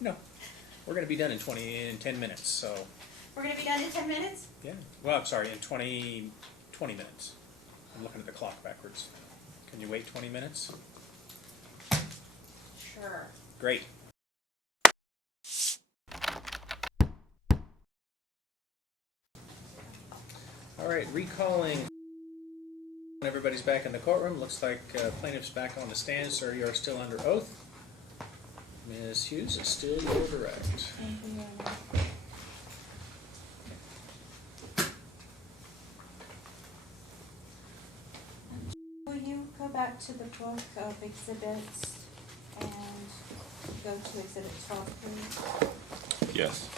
No, we're gonna be done in 10 minutes, so, We're gonna be done in 10 minutes? yeah. Well, I'm sorry, in 20 minutes. I'm looking at the clock backwards. Can you wait 20 minutes? Sure. Great. All right, recalling. Everybody's back in the courtroom. Looks like plaintiff's back on the stand, sir. You are still under oath. Ms. Hughes, it's still your direct. Thank you, Your Honor. Will you go back to the book of exhibits and go to exhibit 12, please? Yes.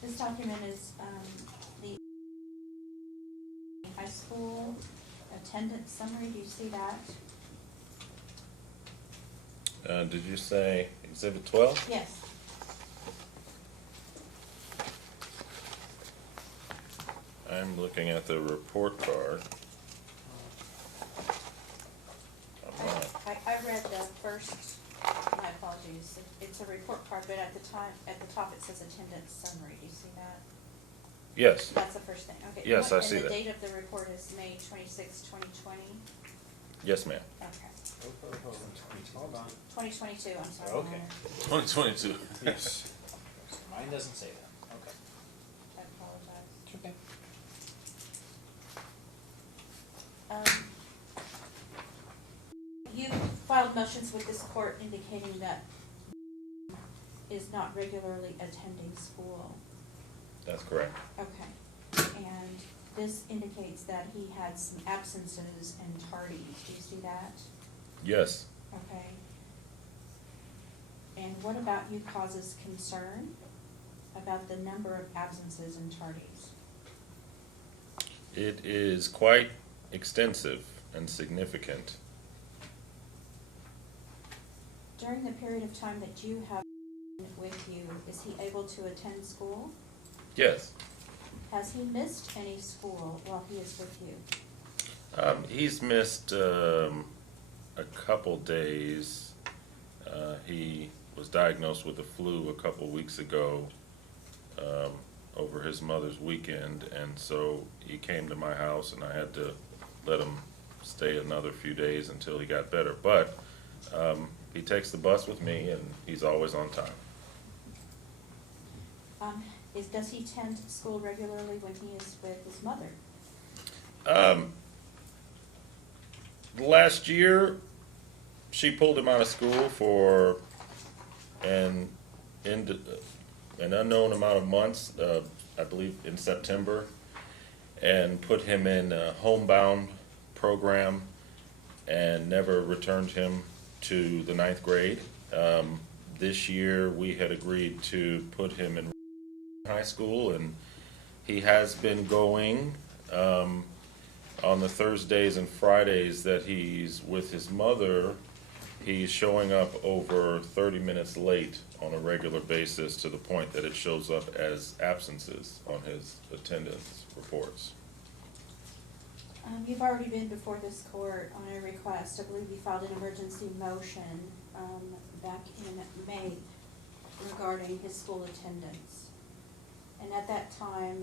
This document is the high school attendance summary. Do you see that? Did you say Exhibit 12? Yes. I'm looking at the report card. I'm not. I read the first, my apologies, it's a report card, but at the top it says attendance summary, do you see that? Yes. That's the first thing, okay. Yes, I see And the that. date of the report is May 26, 2020? Yes, ma'am. Okay. Hold on. 2022, I'm sorry. Okay. Your Honor. 2022. Yes. Mine doesn't say that. Okay. I apologize. Okay. You filed motions with this court indicating that is not regularly attending school. That's correct. Okay, and this indicates that he had some absences and tardies, do you see that? Yes. Okay. And what about you causes concern about the number of absences and tardies? It is quite extensive and significant. During the period of time that you have been with you, is he able to attend school? Yes. Has he missed any school while he is with you? He's missed a couple days. He was diagnosed with the flu a couple weeks ago over his mother's weekend, and so he came to my house and I had to let him stay another few days until he got better. But he takes the bus with me and he's always on time. Does he attend school regularly when he is with his mother? Last year, she pulled him out of school for an unknown amount of months, I believe in September, and put him in a homebound program and never returned him to the 9th grade. This year, we had agreed to put him in high school, and he has been going on the Thursdays and Fridays that he's with his mother. He's showing up over 30 minutes late on a regular basis, to the point that it shows up as absences on his attendance reports. You've already been before this court on a request. I believe you filed an emergency motion back in May regarding his school attendance. And at that time,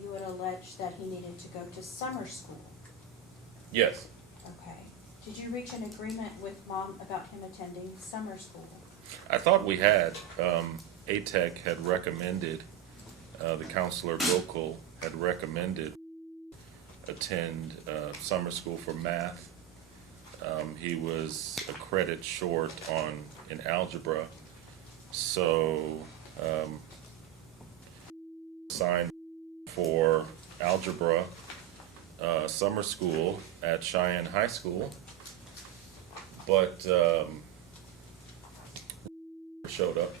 you had alleged that he needed to go to summer school. Yes. Okay. Did you reach an agreement with Mom about him attending summer school? I thought we had. ATEC had recommended, the counselor local had recommended attend summer school for math. He was a credit short in algebra, so signed for algebra summer school at Cheyenne High School, but showed up,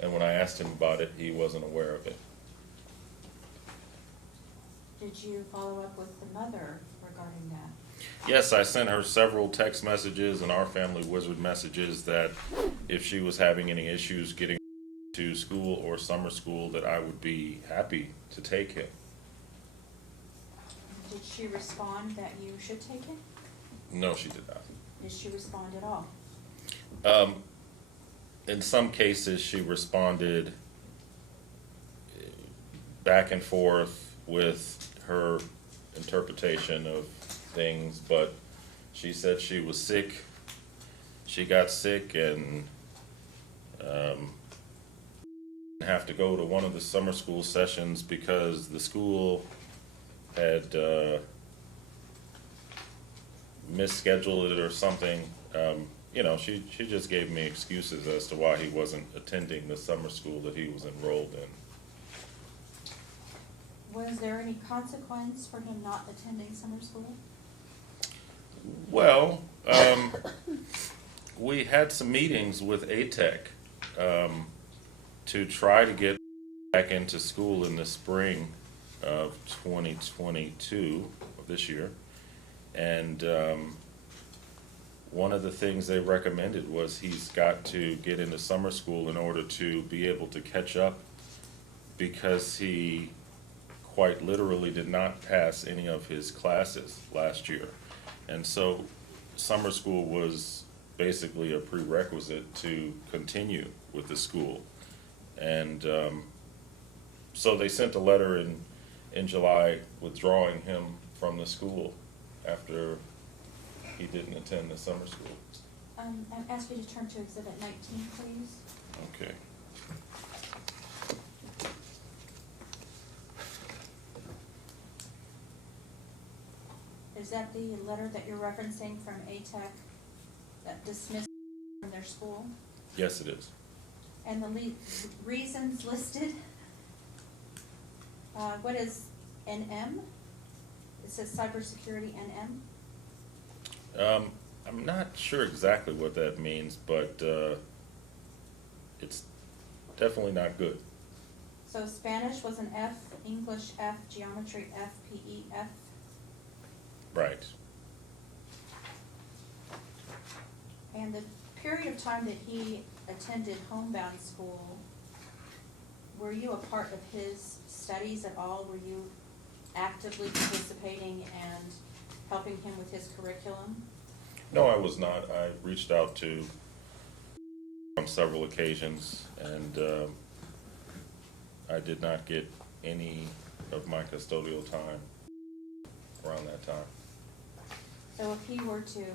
and when I asked him about it, he wasn't aware of it. Did you follow up with the mother regarding that? Yes, I sent her several text messages and our family wizard messages that if she was having any issues getting to school or summer school, that I would be happy to take him. did she respond that you should take it? No, she did not. Did she respond at all? In some cases, she responded back and forth with her interpretation of things, but she said she was sick. She got sick and have to go to one of the summer school sessions because the school had misscheduled it or something. You know, she just gave me excuses as to why he wasn't attending the summer school that he was enrolled in. Was there any consequence for him not attending summer school? Well, we had some meetings with ATEC to try to get back into school in the spring of 2022, of this year. And one of the things they recommended was he's got to get into summer school in order to be able to catch up, because he quite literally did not pass any of his classes last year. And so summer school was basically a prerequisite to continue with the school. And so they sent a letter in July withdrawing him from the school after he didn't attend the summer school. I'll ask you to turn to Exhibit 19, please. Okay. Is that the letter that you're referencing from ATEC that dismissed from their school? Yes, it is. And the reasons listed? What is NM? It says cybersecurity NM. I'm not sure exactly what that means, but it's definitely not good. So Spanish was an F, English F, geometry F, PE F. Right. And the period of time that he attended homebound school, were you a part of his studies at all? Were you actively participating and helping him with his curriculum? No, I was not. I reached out to on several occasions, and I did not get any of my custodial time around that time. So if he were to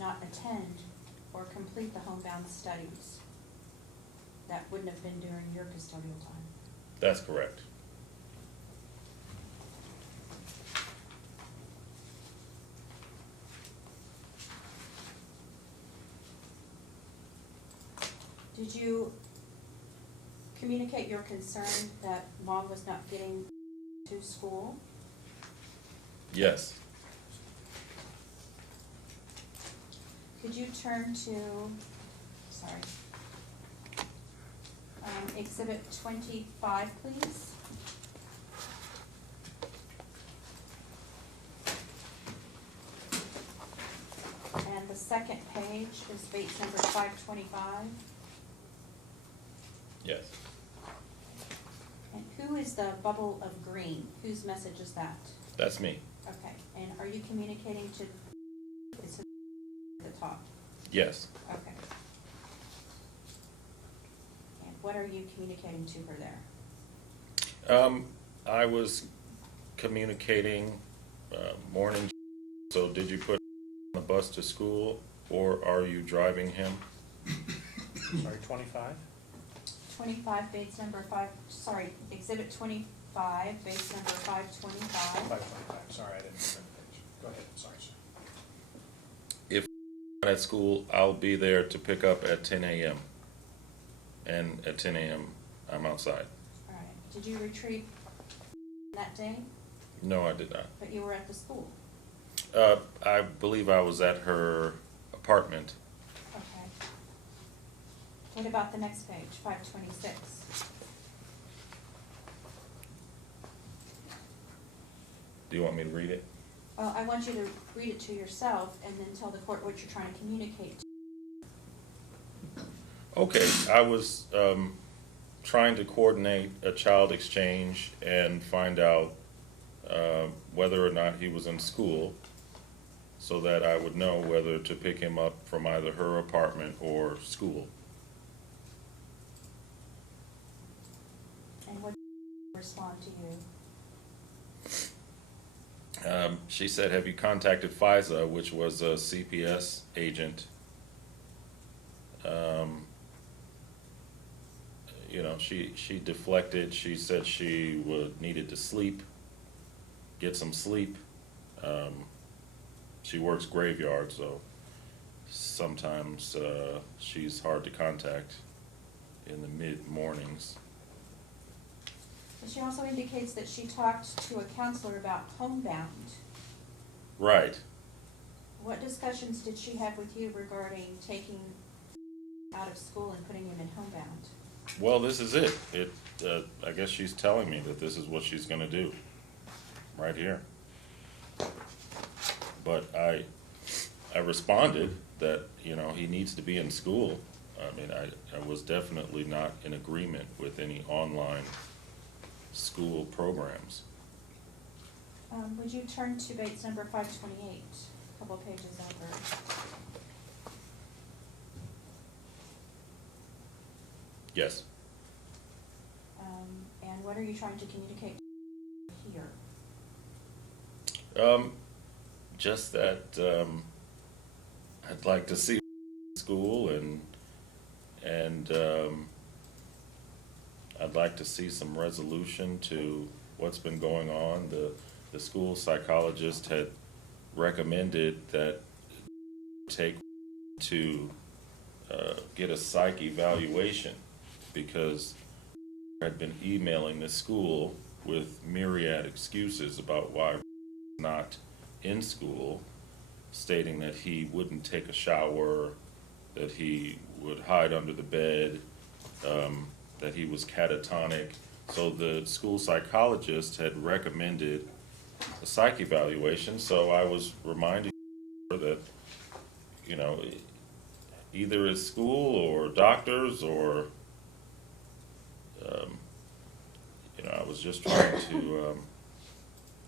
not attend or complete the homebound studies, that wouldn't have been during your custodial time? That's correct. Did you communicate your concern that Mom was not getting to school? Yes. Could you turn to, Exhibit 25, please? And the second page is Bates number 525. Yes. And who is the bubble of green? Whose message is that? That's me. Okay, and are you communicating to, it's at the top? Yes. Okay. And what are you communicating to her there? I was communicating morning. So did you put on the bus to school, or are you driving him? Sorry, 25? 25, base number 5, Exhibit 25, base number 525. 525, sorry, I didn't remember the page. Go ahead, sorry, sir. If I'm at school, I'll be there to pick up at 10 a.m. And at 10 a.m., I'm outside. All right. Did you retrieve that day? No, I did not. But you were at the school? I believe I was at her apartment. Okay. What about the next page, 526? Do you want me to read it? Well, I want you to read it to yourself and then tell the court what you're trying to communicate to. Okay, I was trying to coordinate a child exchange and find out whether or not he was in school, so that I would know whether to pick him up from either her apartment or school. And what did she respond to you? She said, have you contacted FISA, which was a CPS agent? You know, she deflected. She said she needed to sleep, get some sleep. She works graveyard, so sometimes she's hard to contact in the mid-mornings. She also indicates that she talked to a counselor about homebound. Right. What discussions did she have with you regarding taking out of school and putting him in homebound? Well, this is it. I guess she's telling me that this is what she's gonna do, right here. But I responded that, you know, he needs to be in school. I mean, I was definitely not in agreement with any online school programs. Would you turn to Bates number 528, a couple pages over? Yes. And what are you trying to communicate here? Just that I'd like to see school and I'd like to see some resolution to what's been going on. The school psychologist had recommended that take to get a psych evaluation because I had been emailing the school with myriad excuses about why not in school, stating that he wouldn't take a shower, that he would hide under the bed, that he was catatonic. So the school psychologist had recommended a psych evaluation, so I was reminding her that, you know, either it's school or doctors or, you know, I was just trying to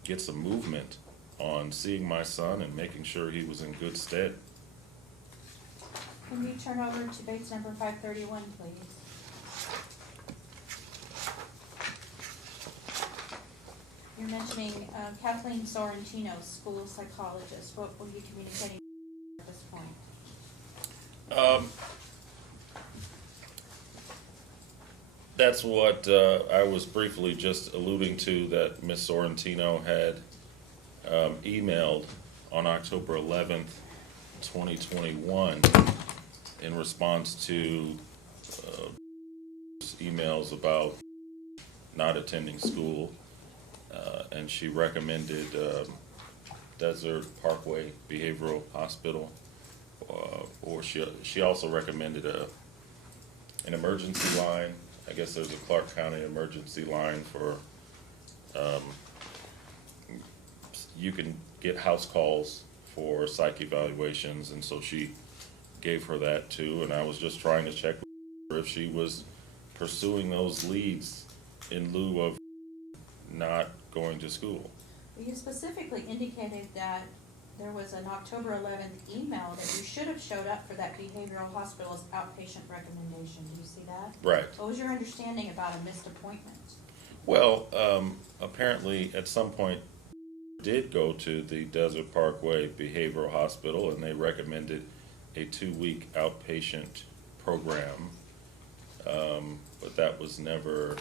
get some movement on seeing my son and making sure he was in good stead. Can you turn over to Bates number 531, please? You're mentioning Kathleen Sorrentino, school psychologist. What were you communicating at this point? That's what I was briefly just alluding to, that Ms. Sorrentino had emailed on October 11th, 2021 in response to emails about not attending school, and she recommended Desert Parkway Behavioral Hospital, or she also recommended an emergency line. I guess there's a Clark County emergency line for, you can get house calls for psych evaluations, and so she gave her that too, and I was just trying to check with her if she was pursuing those leads in lieu of not going to school. Well, you specifically indicated that there was an October 11th email that you should have showed up for that behavioral hospital's outpatient recommendation. Do you see that? Right. What was your understanding about a missed appointment? Well, apparently at some point did go to the Desert Parkway Behavioral Hospital, and they recommended a 2-week outpatient program, but that was never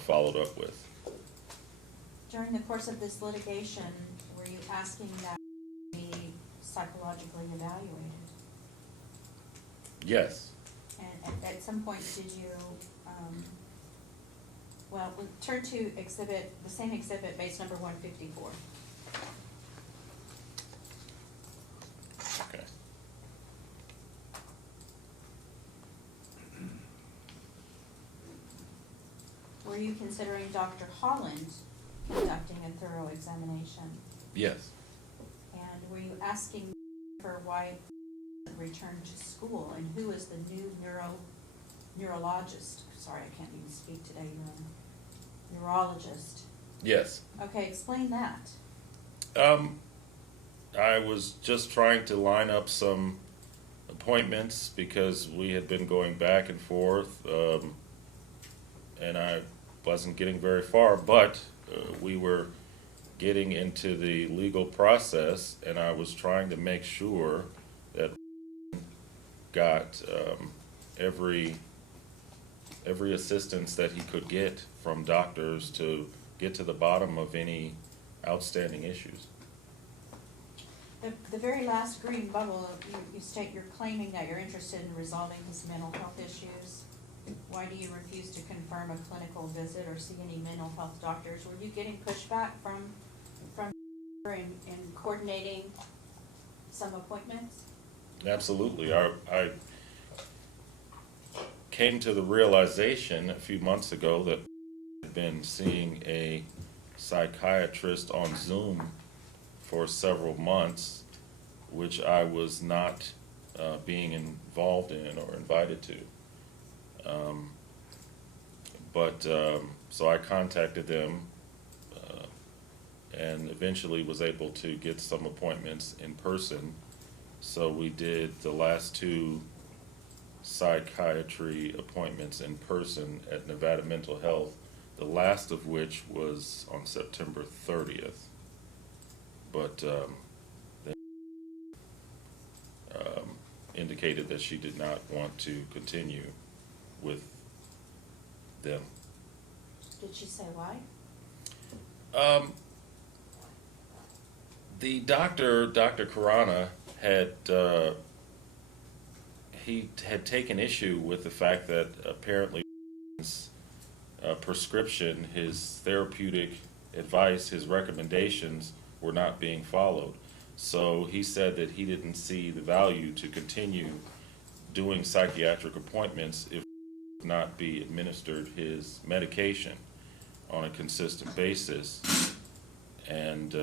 followed up with. During the course of this litigation, were you asking that be psychologically evaluated? Yes. And at some point, did you, well, we'll turn to exhibit, the same exhibit, base number 154. Okay. Were you considering Dr. Holland conducting a thorough examination? Yes. And were you asking for why he returned to school, and who is the new neurologist? Sorry, I can't even speak today. Neurologist Yes. Okay, explain that. I was just trying to line up some appointments because we had been going back and forth, and I wasn't getting very far, but we were getting into the legal process, and I was trying to make sure that got every assistance that he could get from doctors to get to the bottom of any outstanding issues. The very last green bubble, you state you're claiming that you're interested in resolving his mental health issues. Why do you refuse to confirm a clinical visit or see any mental health doctors? Were you getting pushback from in coordinating some appointments? Absolutely. I came to the realization a few months ago that I'd been seeing a psychiatrist on Zoom for several months, which I was not being involved in or invited to. So I contacted them and eventually was able to get some appointments in person. So we did the last 2 psychiatry appointments in person at Nevada Mental Health, the last of which was on September 30th. But they indicated that she did not want to continue with them. Did she say why? The Dr. Karana he had taken issue with the fact that apparently his prescription, his therapeutic advice, his recommendations were not being followed. So he said that he didn't see the value to continue doing psychiatric appointments if not be administered his medication on a consistent basis. And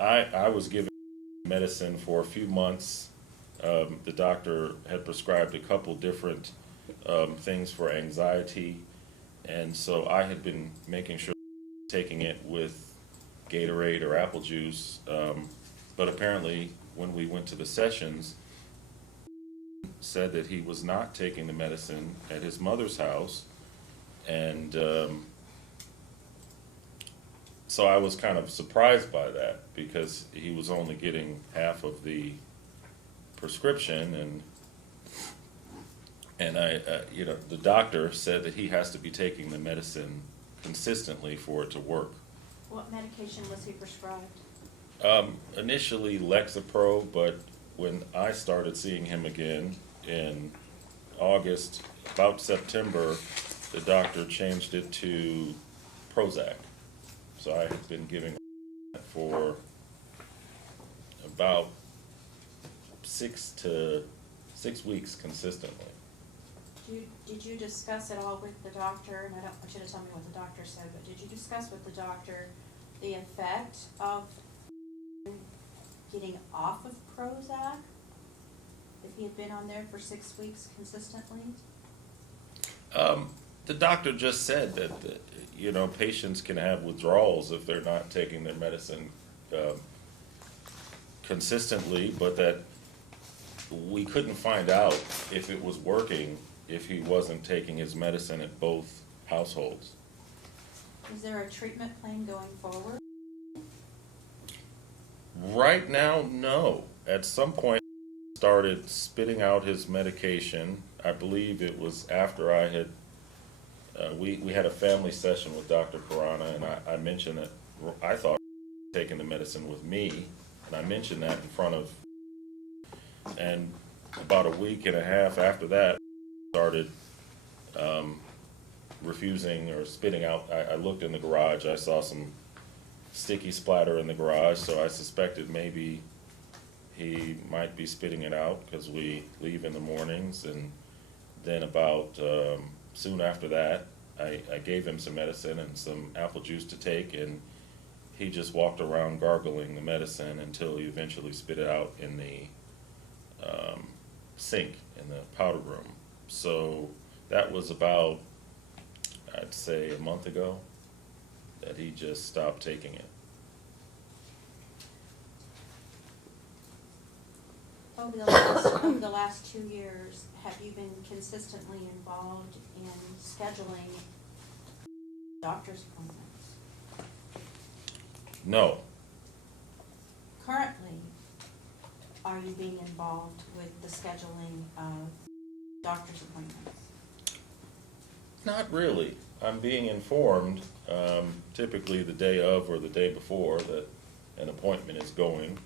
I was given medicine for a few months. The doctor had prescribed a couple different things for anxiety, and so I had been making sure taking it with Gatorade or apple juice, but apparently when we went to the sessions, said that he was not taking the medicine at his mother's house, and so I was kind of surprised by that because he was only getting half of the prescription, and I, the doctor said that he has to be taking the medicine consistently for it to work. What medication was he prescribed? Initially Lexapro, but when I started seeing him again in August, about September, the doctor changed it to Prozac. So I have been giving that for about 6 weeks consistently. Did you discuss at all with the doctor, and I don't want you to tell me what the doctor said, but did you discuss with the doctor the effect of getting off of Prozac if he had been on there for 6 weeks consistently? The doctor just said that patients can have withdrawals if they're not taking their medicine consistently, but that we couldn't find out if it was working if he wasn't taking his medicine at both households. Is there a treatment plan going forward? Right now, no. At some point, he started spitting out his medication. I believe it was after I had, we had a family session with Dr. Karana, and I mentioned that I thought he was taking the medicine with me, and I mentioned that in front of, and about a week and a half after that, started refusing or spitting out. I looked in the garage, I saw some sticky splatter in the garage, so I suspected maybe he might be spitting it out because we leave in the mornings. And then about soon after that, I gave him some medicine and some apple juice to take, and he just walked around gargling the medicine until he eventually spit it out in the sink in the powder room. So that was about, I'd say, a month ago. that he just stopped taking it. Over the last 2 years, have you been consistently involved in scheduling doctor's appointments? No, Currently, are you being involved with the scheduling of doctor's appointments? not really. I'm being informed, typically the day of or the day before that an appointment is going.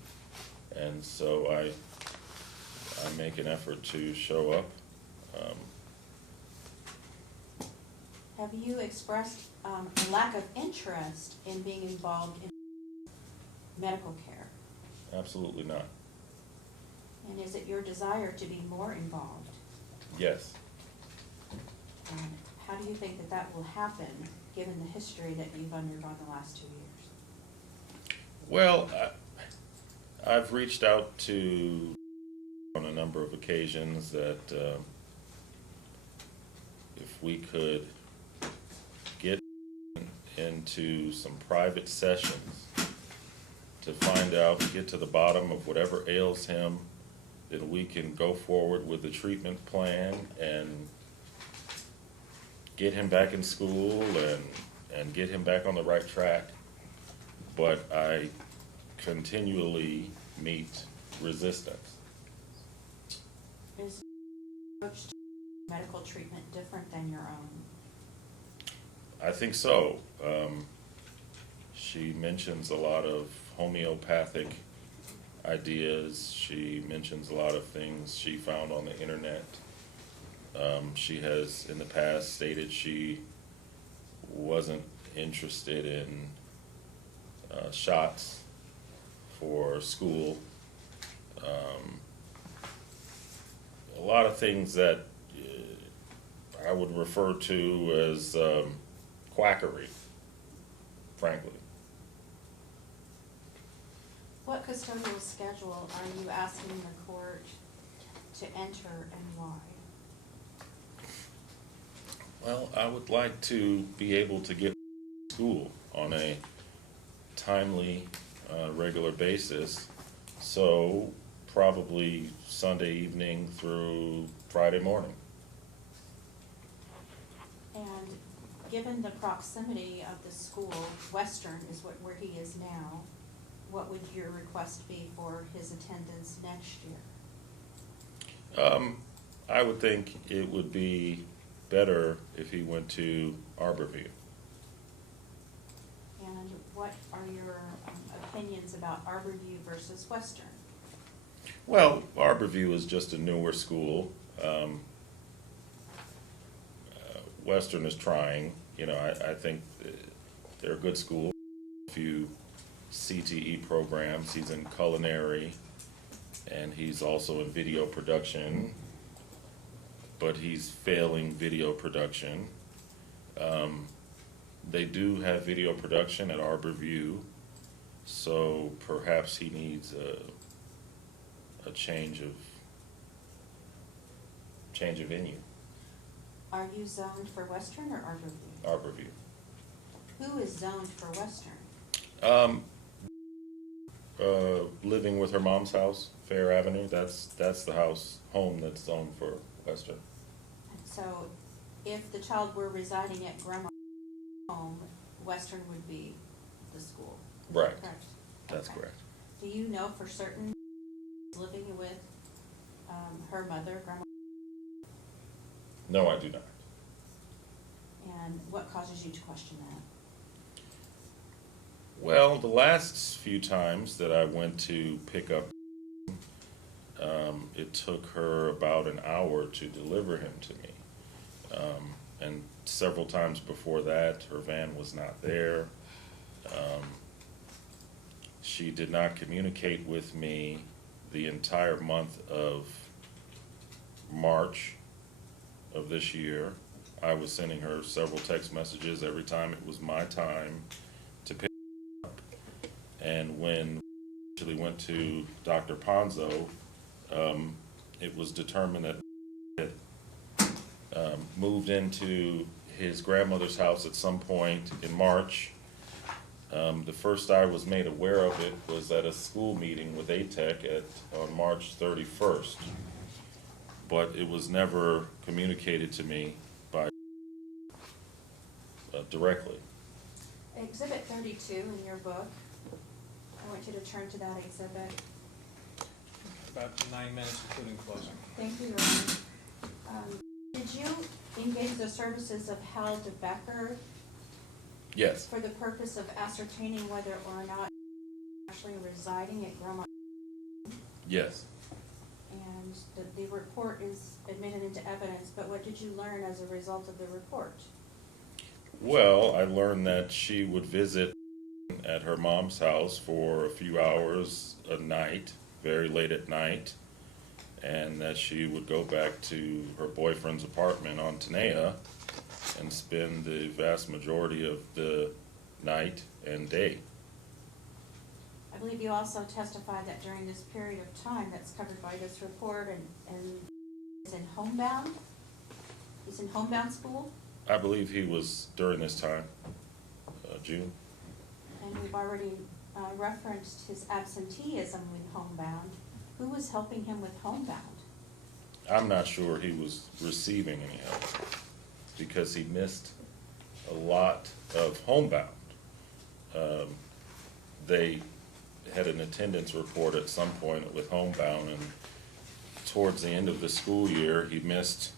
And so I make an effort to show up. Have you expressed a lack of interest in being involved in medical care? Absolutely not. And is it your desire to be more involved? Yes. And how do you think that that will happen, given the history that you've undergone the last 2 years? Well, I've reached out to on a number of occasions that if we could get into some private sessions to find out, get to the bottom of whatever ails him, then we can go forward with the treatment plan and get him back in school and get him back on the right track. But I continually meet resistance. Is your approach to medical treatment different than your own? I think so. She mentions a lot of homeopathic ideas. She mentions a lot of things she found on the internet. She has in the past stated she wasn't interested in shots for school. A lot of things that I would refer to as quackery, frankly. What custodial schedule are you asking the court to enter and why? Well, I would like to be able to get to school on a timely, regular basis. So probably Sunday evening through Friday morning. And given the proximity of the school, Western is where he is now, what would your request be for his attendance next year? I would think it would be better if he went to Arborview. And what are your opinions about Arborview versus Western? Well, Arborview is just a newer school. Western is trying. You know, I think they're a good school. A few CTE programs. He's in culinary, and he's also in video production, but he's failing video production. They do have video production at Arborview, so perhaps he needs a change of venue. Are you zoned for Western or Arborview? Arborview. Who is zoned for Western? Living with her mom's house, Fair Avenue. That's the home that's zoned for Western. So if the child were residing at grandma's home, Western would be the school? Is that Right. correct? That's Okay. correct. Do you know for certain living with her mother, grandma? No, I do not. And what causes you to question that? Well, the last few times that I went to pick up, it took her about an hour to deliver him to me. And several times before that, her van was not there. She did not communicate with me the entire month of March of this year. I was sending her several text messages every time it was my time to pick her up. And when we actually went to Dr. Ponzo, it was determined that he had moved into his grandmother's house at some point in March The first I was made aware of it was at a school meeting with ATEC on March 31st. But it was never communicated to me by directly. Exhibit 32 in your book, I want you to turn to that exhibit. About 9 minutes, including closing. Thank you, Rena. Did you engage the services of Hal DeBecker Yes, for the purpose of ascertaining whether or not actually residing at Groma? yes. And the report is admitted into evidence, but what did you learn as a result of the report? Well, I learned that she would visit at her mom's house for a few hours a night, very late at night, and that she would go back to her boyfriend's apartment on Tenaya and spend the vast majority of the night and day. I believe you also testified that during this period of time that's covered by this report and is in homebound? He's in homebound school? I believe he was during this time, June. And we've already referenced his absenteeism with homebound. Who was helping him with homebound? I'm not sure he was receiving any help because he missed a lot of homebound. They had an attendance report at some point with homebound, and towards the end of the school year, he missed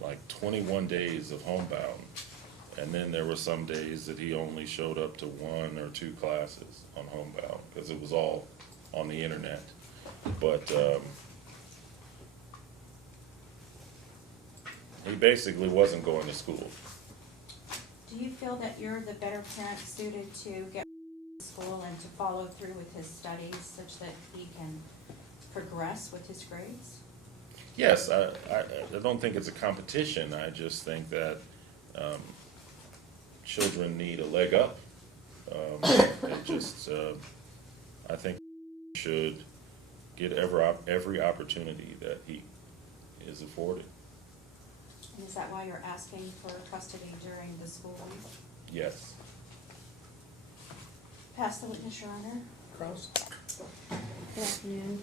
like 21 days of homebound. And then there were some days that he only showed up to 1 or 2 classes on homebound because it was all on the internet. But he basically wasn't going to school. Do you feel that you're the better parent suited to get to school and to follow through with his studies such that he can progress with his grades? Yes, I don't think it's a competition. I just think that children need a leg up. I think he should get every opportunity that he is afforded. And is that why you're asking for custody during the school week? Yes. Pass the witness, Your Honor. Cross? Good afternoon.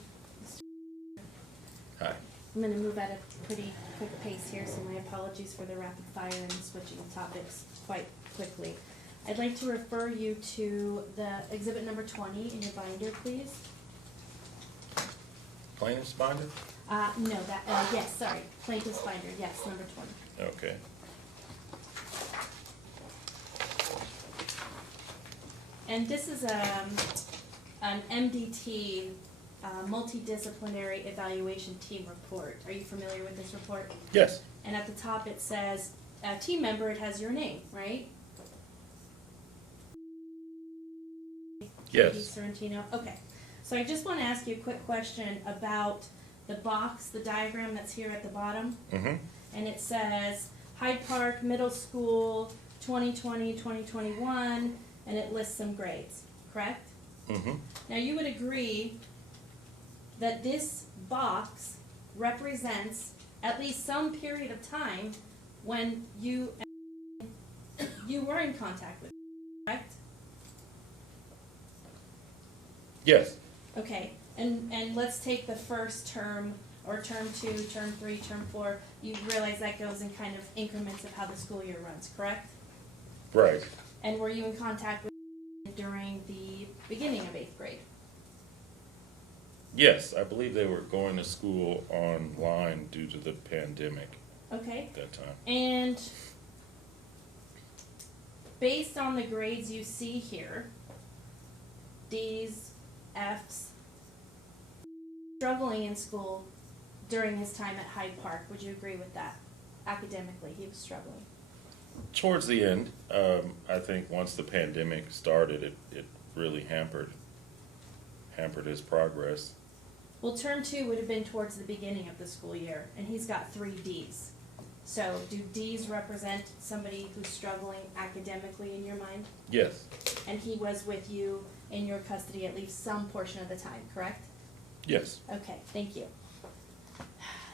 Hi. I'm going to move at a pretty quick pace here, so my apologies for the rapid fire and switching topics quite quickly. I'd like to refer you to the exhibit number 20 in your binder, please. Plaintiff's binder? No, yes, sorry, plaintiff's binder, yes, number 20. Okay. And this is an MDT, multidisciplinary evaluation team report. Are you familiar with this report? Yes. And at the top it says, team member, it has your name, right? Yes. Sorrentino. Okay. So I just want to ask you a quick question about the box, the diagram that's here at the bottom. Mm-hmm. And it says Hyde Park Middle School 2020-2021, and it lists some grades, correct? Mm-hmm. Now you would agree that this box represents at least some period of time when you were in contact with, correct? Yes. Okay, and let's take the first term, or term 2, term 3, term 4. You realize that goes in kind of increments of how the school year runs, correct? Right. And were you in contact with during the beginning of 8th grade? Yes, I believe they were going to school online due to the pandemic Okay. at that time. And based on the grades you see here, D's, F's, struggling in school during his time at Hyde Park, would you agree with that? Academically, he was struggling. Towards the end, I think once the pandemic started, it really hampered his progress. Well, term 2 would have been towards the beginning of the school year, and he's got 3 D's. So do D's represent somebody who's struggling academically in your mind? Yes. And he was with you in your custody at least some portion of the time, correct? Yes. Okay, thank you.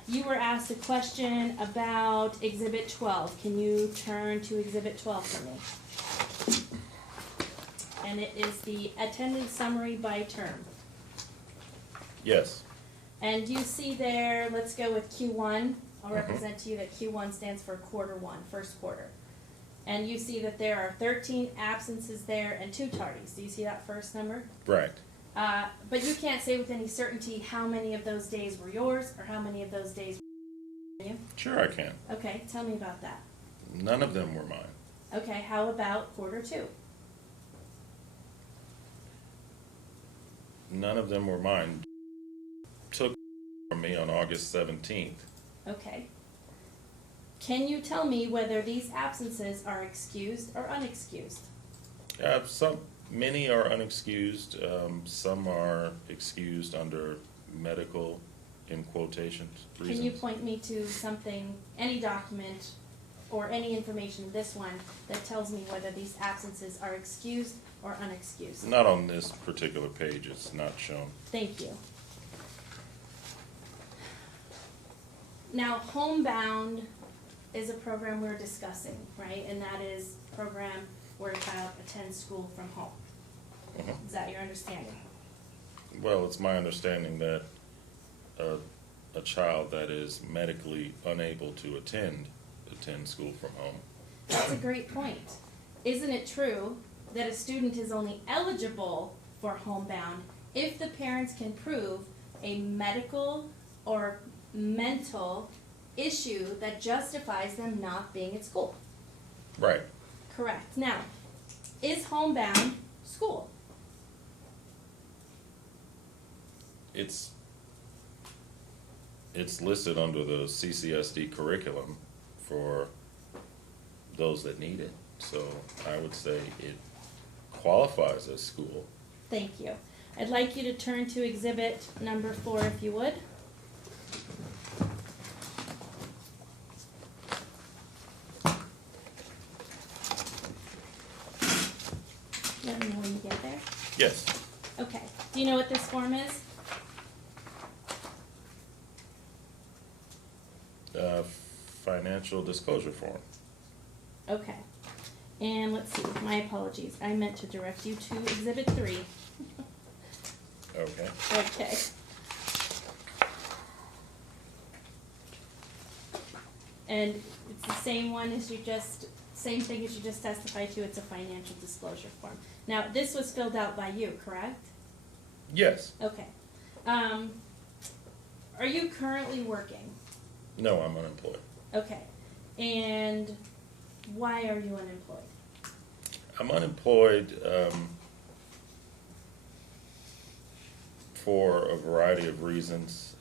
You were asked a question about Exhibit 12. Can you turn to Exhibit 12 for me? and it is the attendance summary by term. Yes. And you see there, let's go with Q1. I'll represent to you that Q1 stands for quarter one, first quarter. And you see that there are 13 absences there and 2 tardies. Do you see that first number? Right. But you can't say with any certainty how many of those days were yours or how many of those days were you. Sure I can. Okay, tell me about that. None of them were mine. Okay, how about quarter 2? None of them were mine. Took from me on August 17th. Okay. Can you tell me whether these absences are excused or unexcused? Many are unexcused. Some are excused under medical, in quotations, reasons. Can you point me to something, any document or any information, this one, that tells me whether these absences are excused or unexcused? Not on this particular page. It's not shown. Thank you. Now, Homebound is a program we're discussing, right? And that is a program where a child attends school from home. Is that your understanding? Well, it's my understanding that a child that is medically unable to attend school from home. That's a great point. Isn't it true that a student is only eligible for Homebound if the parents can prove a medical or mental issue that justifies them not being at school? Right. Correct. Now, is Homebound school? It's listed under the CCSD curriculum for those that need it. So I would say it qualifies as school. Thank you. I'd like you to turn to exhibit number 4 if you would. Let me know when you get there. Yes. Okay. Do you know what this form is? Financial disclosure form. Okay. And let's see, my apologies. I meant to direct you to exhibit 3. Okay. Okay. And it's the same one as same thing as you just testified to. It's a financial disclosure form. Now, this was filled out by you, correct? Yes. Okay. Are you currently working? No, I'm unemployed. Okay. And why are you unemployed? I'm unemployed for a variety of reasons.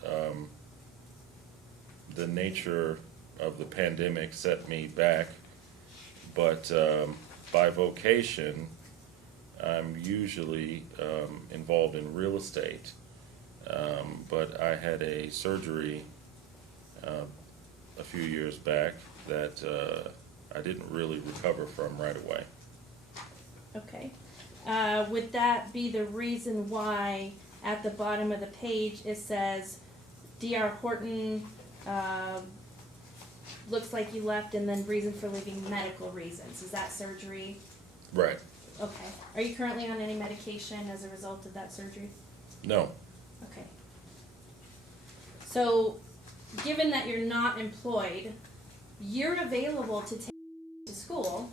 The nature of the pandemic set me back, but by vocation, I'm usually involved in real estate. But I had a surgery a few years back that I didn't really recover from right away. Okay. Would that be the reason why at the bottom of the page it says D.R. Horton, looks like you left, and then reason for leaving, medical reasons? Is that surgery? Right. Okay. Are you currently on any medication as a result of that surgery? No. Okay. So, given that you're not employed, you're available to take to school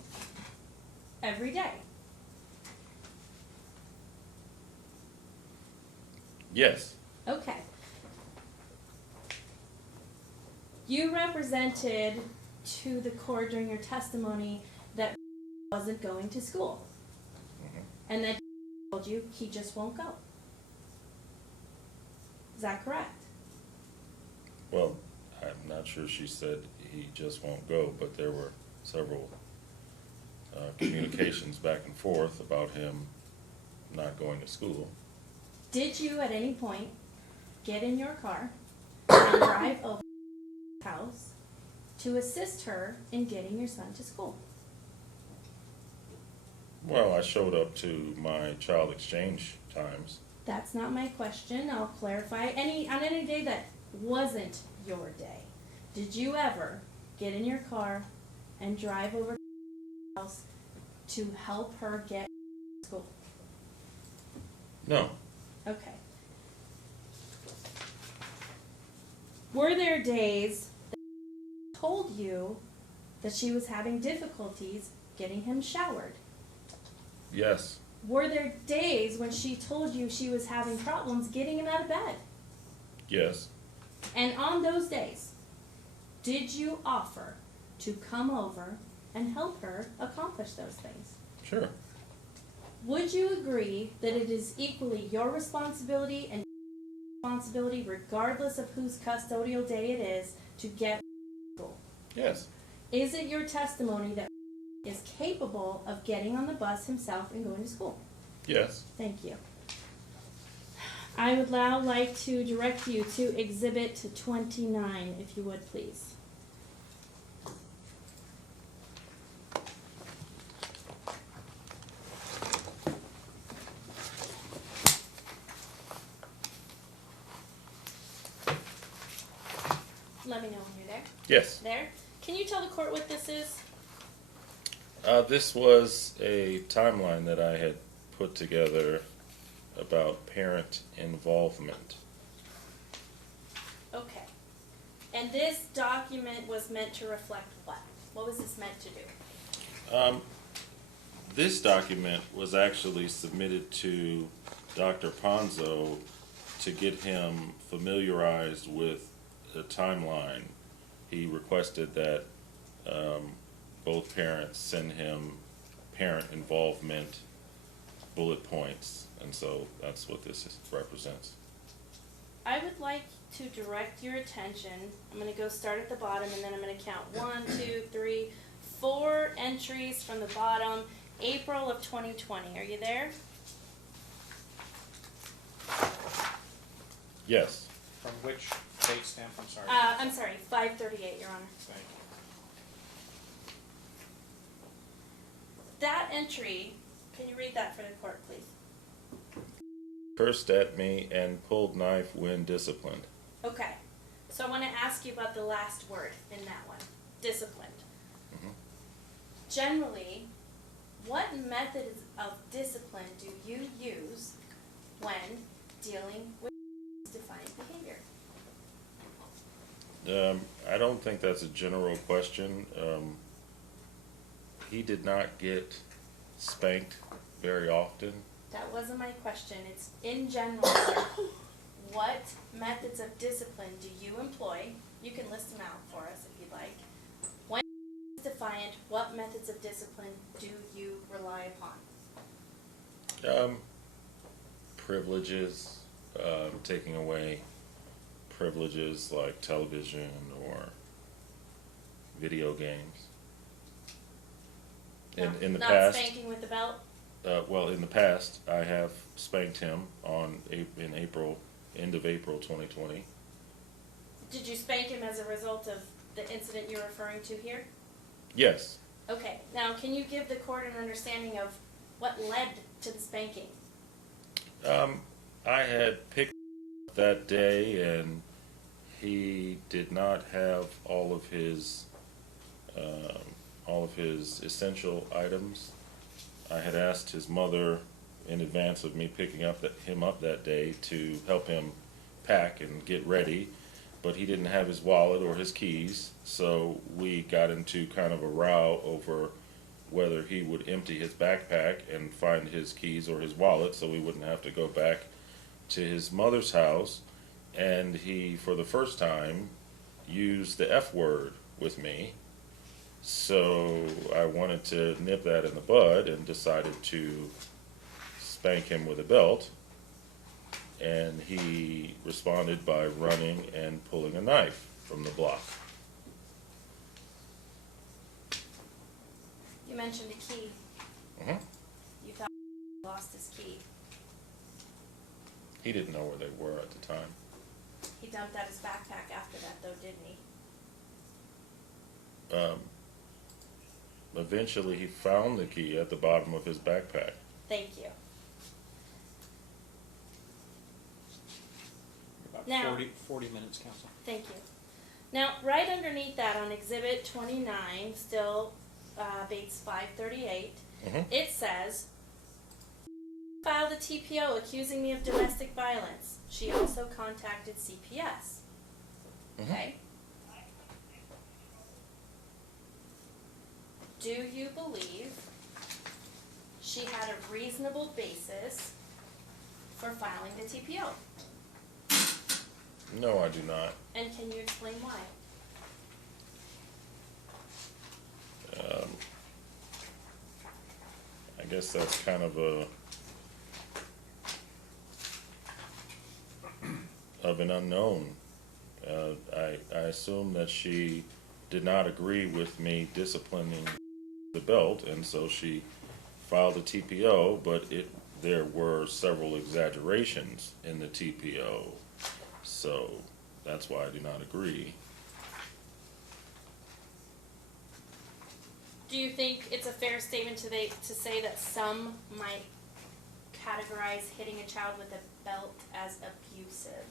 every day. Yes. Okay. You represented to the court during your testimony that wasn't going to school, and that told you he just won't go. Is that correct? Well, I'm not sure she said he just won't go, but there were several communications back and forth about him not going to school. Did you at any point get in your car and drive over to the house to assist her in getting your son to school? Well, I showed up to my child exchange times. That's not my question. I'll clarify. On any day that wasn't your day, did you ever get in your car and drive over to the house to help her get to school? No. Okay. Were there days that she told you that she was having difficulties getting him showered? Yes. Were there days when she told you she was having problems getting him out of bed? Yes. And on those days, did you offer to come over and help her accomplish those things? Sure. Would you agree that it is equally your responsibility and responsibility, regardless of whose custodial day it is, to get to school? Yes. Is it your testimony that is capable of getting on the bus himself and going to school? Yes. Thank you. I would now like to direct you to Exhibit 29, if you would, please. Let me know when you're there. Yes. There. Can you tell the court what this is? This was a timeline that I had put together about parent involvement. Okay. And this document was meant to reflect what? What was this meant to do? This document was actually submitted to Dr. Ponzo to get him familiarized with the timeline. He requested that both parents send him parent involvement bullet points, and so that's what represents. I would like to direct your attention. I'm going to go start at the bottom, and then I'm going to count 1, 2, 3, 4 entries from the bottom. April of 2020. Are you there? Yes. From which date stamp, I'm sorry? I'm sorry, 5/38, Your Honor. Thank you. That entry, can you read that for the court, please? Cursed at me and pulled knife when disciplined. Okay. So I want to ask you about the last word in that one. Disciplined. Mhm. Generally, what methods of discipline do you use when dealing with defiant behavior? I don't think that's a general question. He did not get spanked very often. That wasn't my question. It's in general. What methods of discipline do you employ? You can list them out for us if you'd like. When defiant, what methods of discipline do you rely upon? Privileges, taking away privileges like television or video games. In the Not past, spanking with the belt? in the past, I have spanked him in April, end of April 2020. Did you spank him as a result of the incident you're referring to here? Yes. Okay, now can you give the court an understanding of what led to the spanking? I had picked that day, and he did not have all of his essential items. I had asked his mother in advance of me picking him up that day to help him pack and get ready, but he didn't have his wallet or his keys, so we got into kind of a row over whether he would empty his backpack and find his keys or his wallet so we wouldn't have to go back to his mother's house. And he, for the first time, used the F word with me. So I wanted to nip that in the bud and decided to spank him with a belt. And he responded by running and pulling a knife from the block. You mentioned a key. Mhm. You thought he lost his key. He didn't know where they were at the time. He dumped out his backpack after that, though, didn't he? Eventually, he found the key at the bottom of his backpack. Thank you. About Now- 40 minutes, counsel. Thank you. Now, right underneath that on Exhibit 29, still Bates 538, Mhm. it says, filed a TPO accusing me of domestic violence. She also contacted CPS. Okay? Do you believe she had a reasonable basis for filing the TPO? No, I do not. And can you explain why? I guess that's kind of an unknown. I assume that she did not agree with me disciplining the belt, and so she filed a TPO, but there were several exaggerations in the TPO, so that's why I do not agree. Do you think it's a fair statement to say that some might categorize hitting a child with a belt as abusive?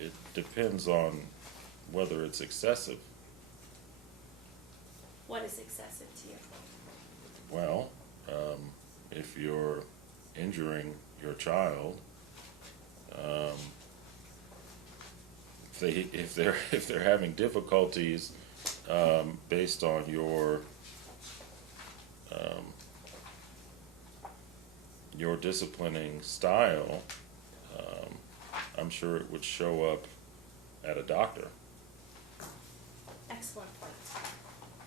It depends on whether it's excessive. What is excessive to you? Well, if you're injuring your child, if they're having difficulties based on your disciplining style, I'm sure it would show up at a doctor. Excellent point.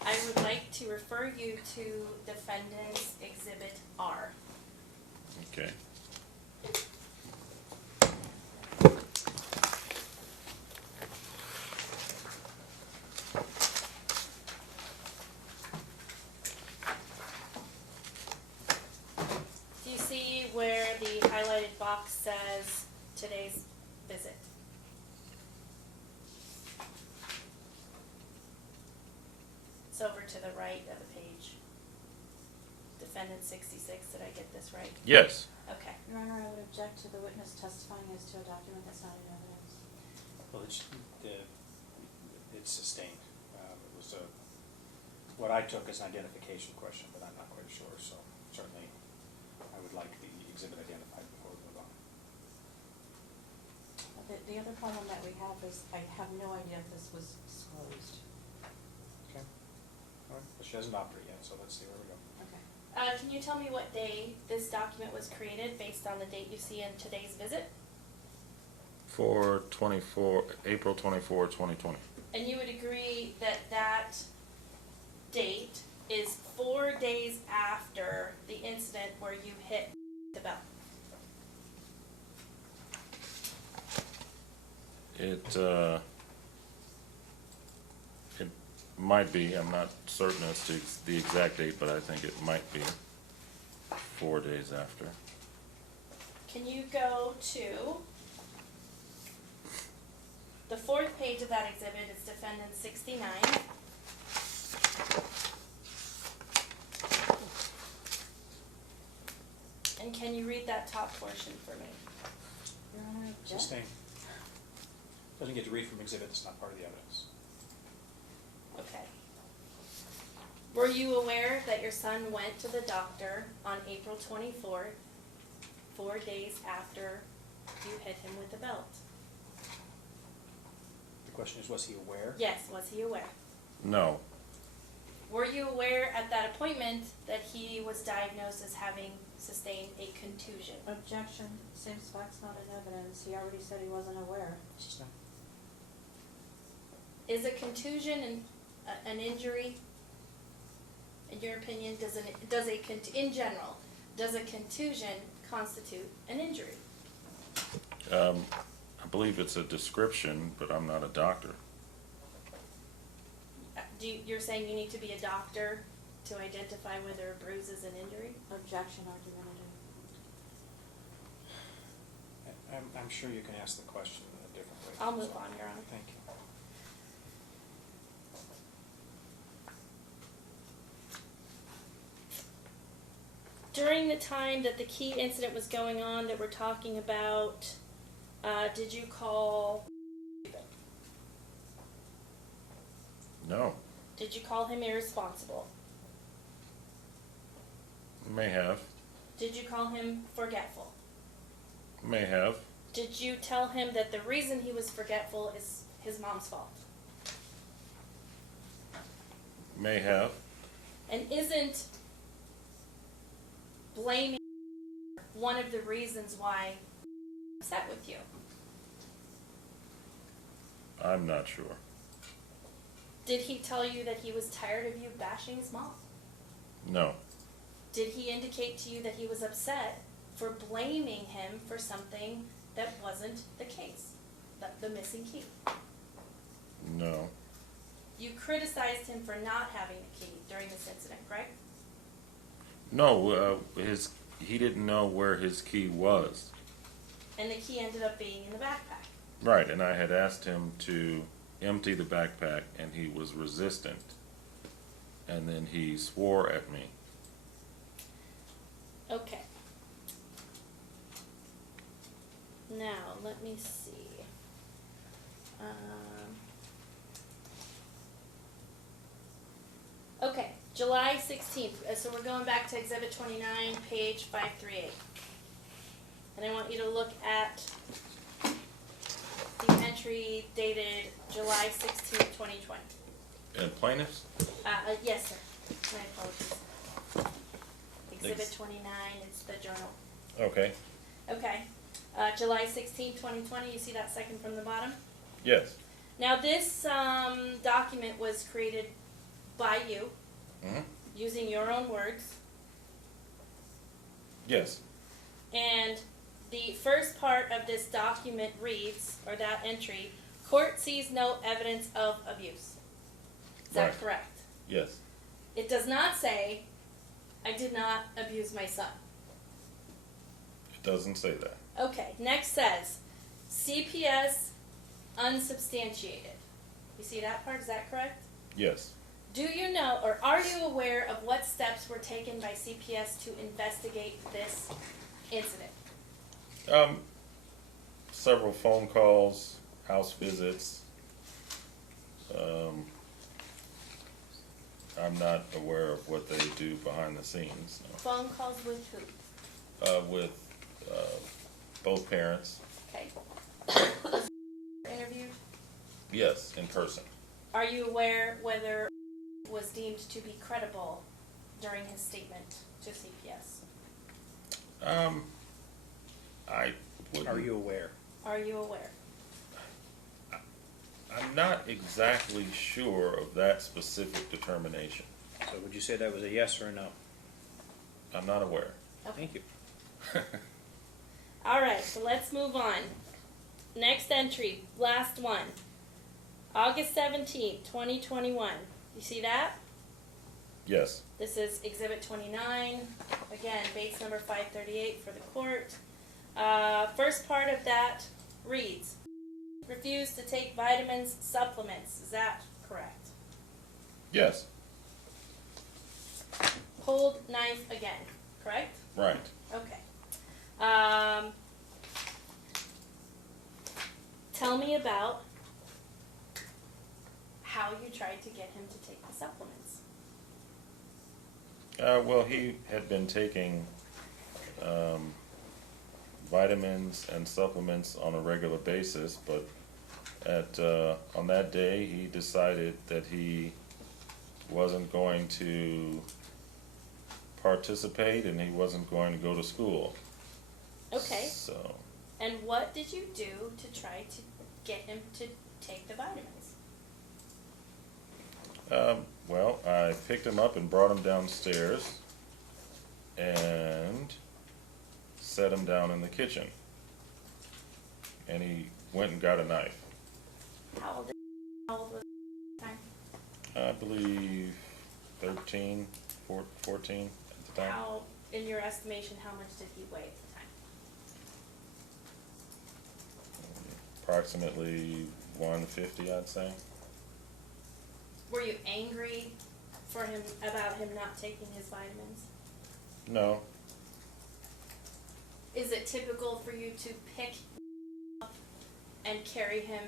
I would like to refer you to Defendant's Exhibit R. Okay. Do you see where the highlighted box says today's visit? It's over to the right of the page. Defendant 66, did I get this right? Yes. Okay. Your Honor, I would object to the witness testifying as to a document that's not in evidence. Well, it's sustained. It was what I took as an identification question, but I'm not quite sure, so certainly I would like the exhibit identified before we move on. The other problem that we have is I have no idea if this was disclosed. Okay. All right. But she hasn't opted yet, so let's see where we go. Okay. Can you tell me what day this document was created based on the date you see in today's visit? For April 24, 2020. And you would agree that that date is 4 days after the incident where you hit the bell? It might be. I'm not certain as to the exact date, but I think it might be 4 days after. Can you go to the fourth page of that exhibit? It's Defendant 69. And can you read that top portion for me? Your Honor, I object. Sustained. Doesn't get to read from exhibit, it's not part of the evidence. Okay. Were you aware that your son went to the doctor on April 24th, 4 days after you hit him with the belt? The question is, was he aware? Yes, was he aware? No. Were you aware at that appointment that he was diagnosed as having sustained a contusion? Objection. Same fact's not in evidence. He already said he wasn't aware. Sustained. Is a contusion an injury? In your opinion, in general, does a contusion constitute an injury? I believe it's a description, but I'm not a doctor. You're saying you need to be a doctor to identify whether a bruise is an injury? Objection argumentative. I'm sure you can ask the question in a different way. I'll move on, Your Honor. Thank you. During the time that the key incident was going on that we're talking about, did you call? No. Did you call him irresponsible? May have. Did you call him forgetful? May have. Did you tell him that the reason he was forgetful is his mom's fault? May have. And isn't blaming one of the reasons why he's upset with you? I'm not sure. Did he tell you that he was tired of you bashing his mom? No. Did he indicate to you that he was upset for blaming him for something that wasn't the case? The missing key. No. You criticized him for not having the key during this incident, correct? No, he didn't know where his key was. And the key ended up being in the backpack. Right, and I had asked him to empty the backpack, and he was resistant. And then he swore at me. Okay. Now, let me see. Okay, July 16th. So we're going back to Exhibit 29, page 538. And I want you to look at the entry dated July 16th, 2020. And plaintiffs? Yes, sir. My apologies. Exhibit 29, it's the journal. Okay. Okay. July 16th, 2020, you see that second from the bottom? Yes. Now this document was created by you, using your own words, Yes. and the first part of this document reads, or that entry, court sees no evidence of abuse. Is that Right. correct? Yes. It does not say, I did not abuse my son. It doesn't say that. Okay, next says, CPS unsubstantiated. You see that part, is that correct? Yes. Do you know, or are you aware of what steps were taken by CPS to investigate this incident? Several phone calls, house visits. I'm not aware of what they do behind the scenes. No. Phone calls with who? With both parents. Okay. Interviewed? Yes, in person. Are you aware whether was deemed to be credible during his statement to CPS? I wouldn't. Are you aware? Are you aware? I'm not exactly sure of that specific determination. So would you say that was a yes or a no? I'm not aware. Okay. Thank you. All right, so let's move on. Next entry, last one. August 17th, 2021. You see that? Yes. This is Exhibit 29. Again, Bates number 538 for the court. First part of that reads, refused to take vitamins, supplements. Is that correct? Yes. Hold knife again, correct? Right. Okay. Tell me about how you tried to get him to take the supplements. Well, he had been taking vitamins and supplements on a regular basis, but on that day he decided that he wasn't going to participate and he wasn't going to go to school. Okay. So. And what did you do to try to get him to take the vitamins? Well, I picked him up and brought him downstairs and set him down in the kitchen. And he went and got a knife. How old was he at the time? I believe 13, 14 at the time. How, in your estimation, how much did he weigh at the time? Approximately 150, I'd say. Were you angry for him about him not taking his vitamins? No. Is it typical for you to pick up and carry him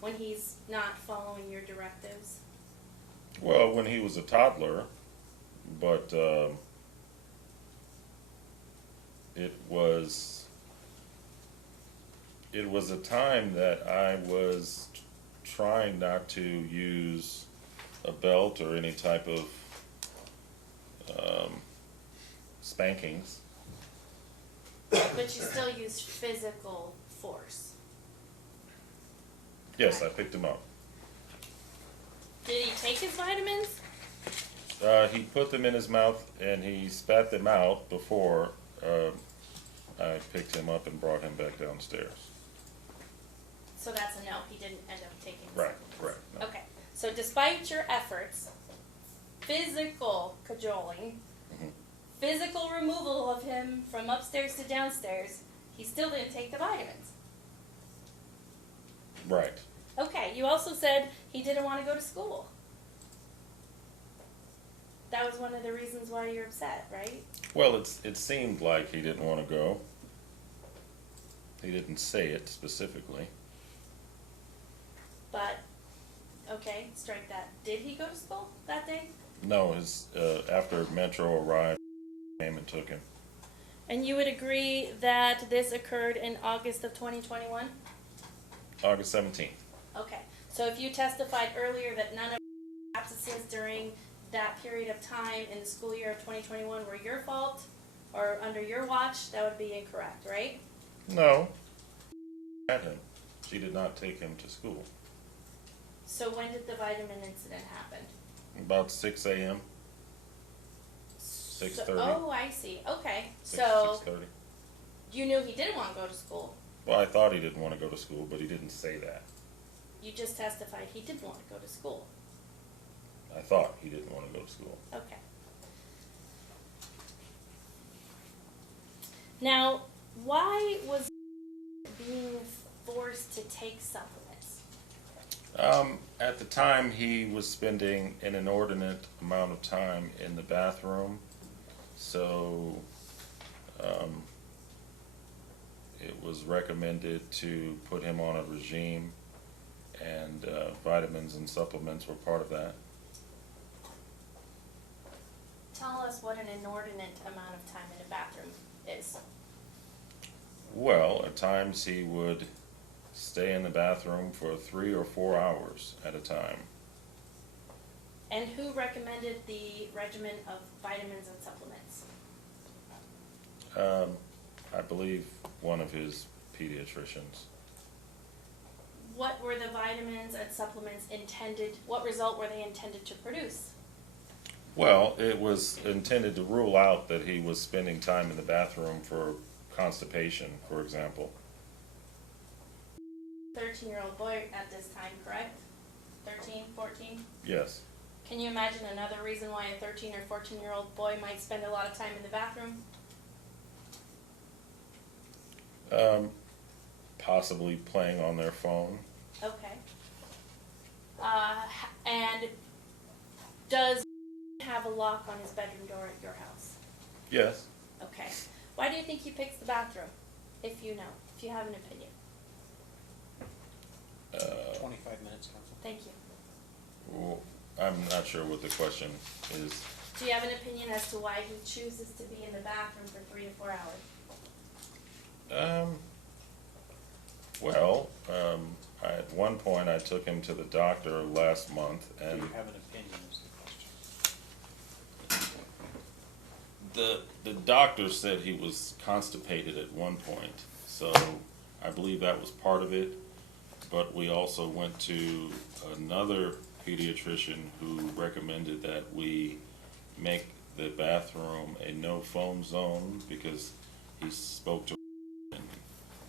when he's not following your directives? Well, when he was a toddler, but it was a time that I was trying not to use a belt or any type of spankings. But you still used physical force. Yes, I picked him up. Did he take his vitamins? He put them in his mouth and he spat them out before I picked him up and brought him back downstairs. So that's a no, he didn't end up taking his Right, vitamins. right. No. Okay, so despite your efforts, physical cajoling, Mhm. physical removal of him from upstairs to downstairs, he still didn't take the vitamins. Right. Okay, you also said he didn't want to go to school. That was one of the reasons why you're upset, right? Well, it seemed like he didn't want to go. He didn't say it specifically. But, okay, strike that. Did he go to school that day? No, after Metro arrived, came and took him. And you would agree that this occurred in August of 2021? August 17th. Okay, so if you testified earlier that none of the absences during that period of time in the school year of 2021 were your fault or under your watch, that would be incorrect, right? No. Had him. She did not take him to school. So when did the vitamin incident happen? About 6 a.m. 6:30. Oh, I see. Okay, 6:30. you knew he didn't want to go to school. Well, I thought he didn't want to go to school, but he didn't say that. You just testified he did want to go to school. I thought he didn't want to go to school. Okay. Now, why was being forced to take supplements? At the time, he was spending an inordinate amount of time in the bathroom, so it was recommended to put him on a regime, and vitamins and supplements were part of that. Tell us what an inordinate amount of time in a bathroom is. Well, at times he would stay in the bathroom for 3 or 4 hours at a time. And who recommended the regimen of vitamins and supplements? I believe one of his pediatricians. What were the vitamins and supplements intended, what result were they intended to produce? Well, it was intended to rule out that he was spending time in the bathroom for constipation, for example. 13-year-old boy at this time, correct? 13, 14? Yes. Can you imagine another reason why a 13 or 14-year-old boy might spend a lot of time in the bathroom? Possibly playing on their phone. Okay. And does have a lock on his bedroom door at your house? Yes. Okay. Why do you think he picks the bathroom? If you know, if you have an opinion. 25 minutes, counsel. Thank you. Well, I'm not sure what the question is. Do you have an opinion as to why he chooses to be in the bathroom for 3 to 4 hours? Well, at one point I took him to the doctor last month, Do and you have an opinion is the question. the doctor said he was constipated at one point, so I believe that was part of it. But we also went to another pediatrician who recommended that we make the bathroom a no phone zone because he spoke to and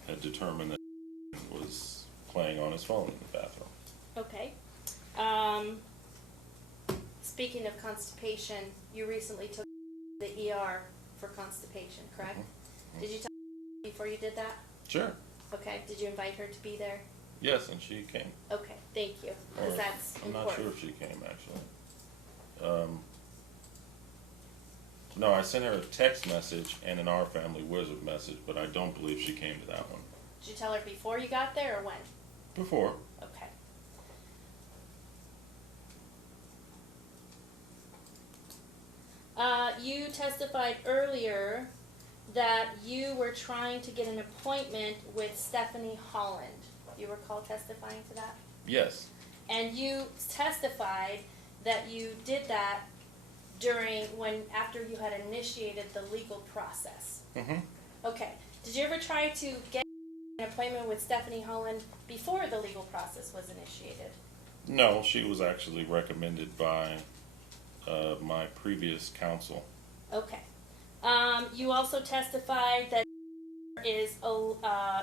had determined that he was playing on his phone in the bathroom. Okay. Speaking of constipation, you recently took the ER for constipation, correct? Mhm. Did you tell her before you did that? Sure. Okay. Did you invite her to be there? Yes, and she came. Okay, thank you, because Or, that's I'm important. not sure if she came, actually. No, I sent her a text message and an Our Family Wizard message, but I don't believe she came to that one. Did you tell her before you got there or when? Before. Okay. You testified earlier that you were trying to get an appointment with Stephanie Holland. You recall testifying to that? Yes, And you testified that you did that after you had initiated the legal process. mm-hmm, Okay. Did you ever try to get an appointment with Stephanie Holland before the legal process was initiated? no, she was actually recommended by, my previous counsel. Okay. You also testified that is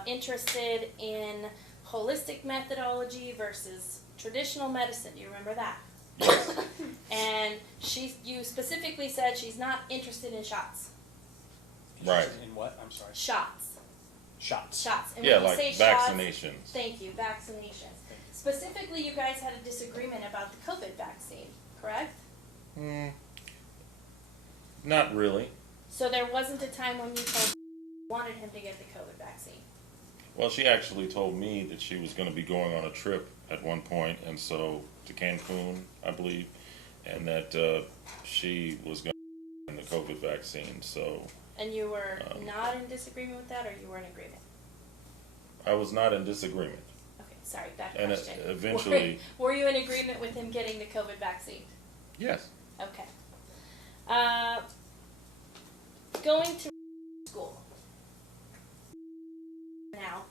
interested in holistic methodology versus traditional medicine. Do you remember that? Yes, And you specifically said she's not interested in shots. right, In what? I'm sorry. Shots. Shots. Shots. And yeah, when you like say shots, vaccinations. thank you, vaccinations. Specifically, you guys had a disagreement about the COVID vaccine, correct? Not really. So there wasn't a time when you wanted him to get the COVID vaccine. Well, she actually told me that she was going to be going on a trip at one point, and so to Cancun, I believe, and that she was going to get the COVID vaccine. So And you were not in disagreement with that, or you were in agreement? I was not in disagreement. Okay, sorry, back And question. eventually, Were you in agreement with him getting the COVID vaccine? yes, Okay. Going to school now,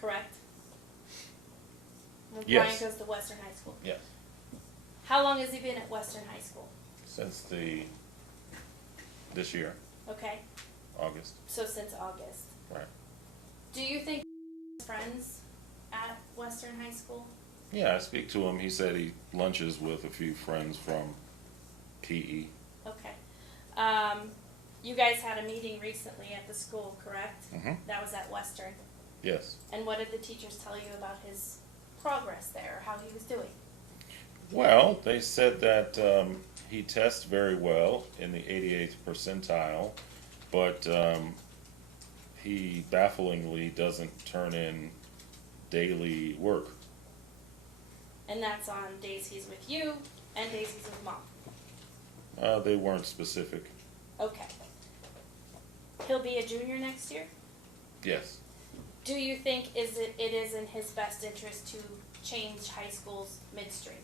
correct? When Yes. Brian goes to Western High School. yes, How long has he been at Western High School? since this year, Okay, August, so since August. right? Do you think friends at Western High School? Yeah, I speak to him. He said he lunches with a few friends from PE. Okay. You guys had a meeting recently at the school, correct? Mm-hmm. That was at Western. Yes. And what did the teachers tell you about his progress there, or how he was doing? Well, they said that he tests very well in the 88th percentile, but he bafflingly doesn't turn in daily work. And that's on days he's with you and days he's with mom. They weren't specific. Okay. He'll be a junior next year? Yes. Do you think it is in his best interest to change high schools midstream?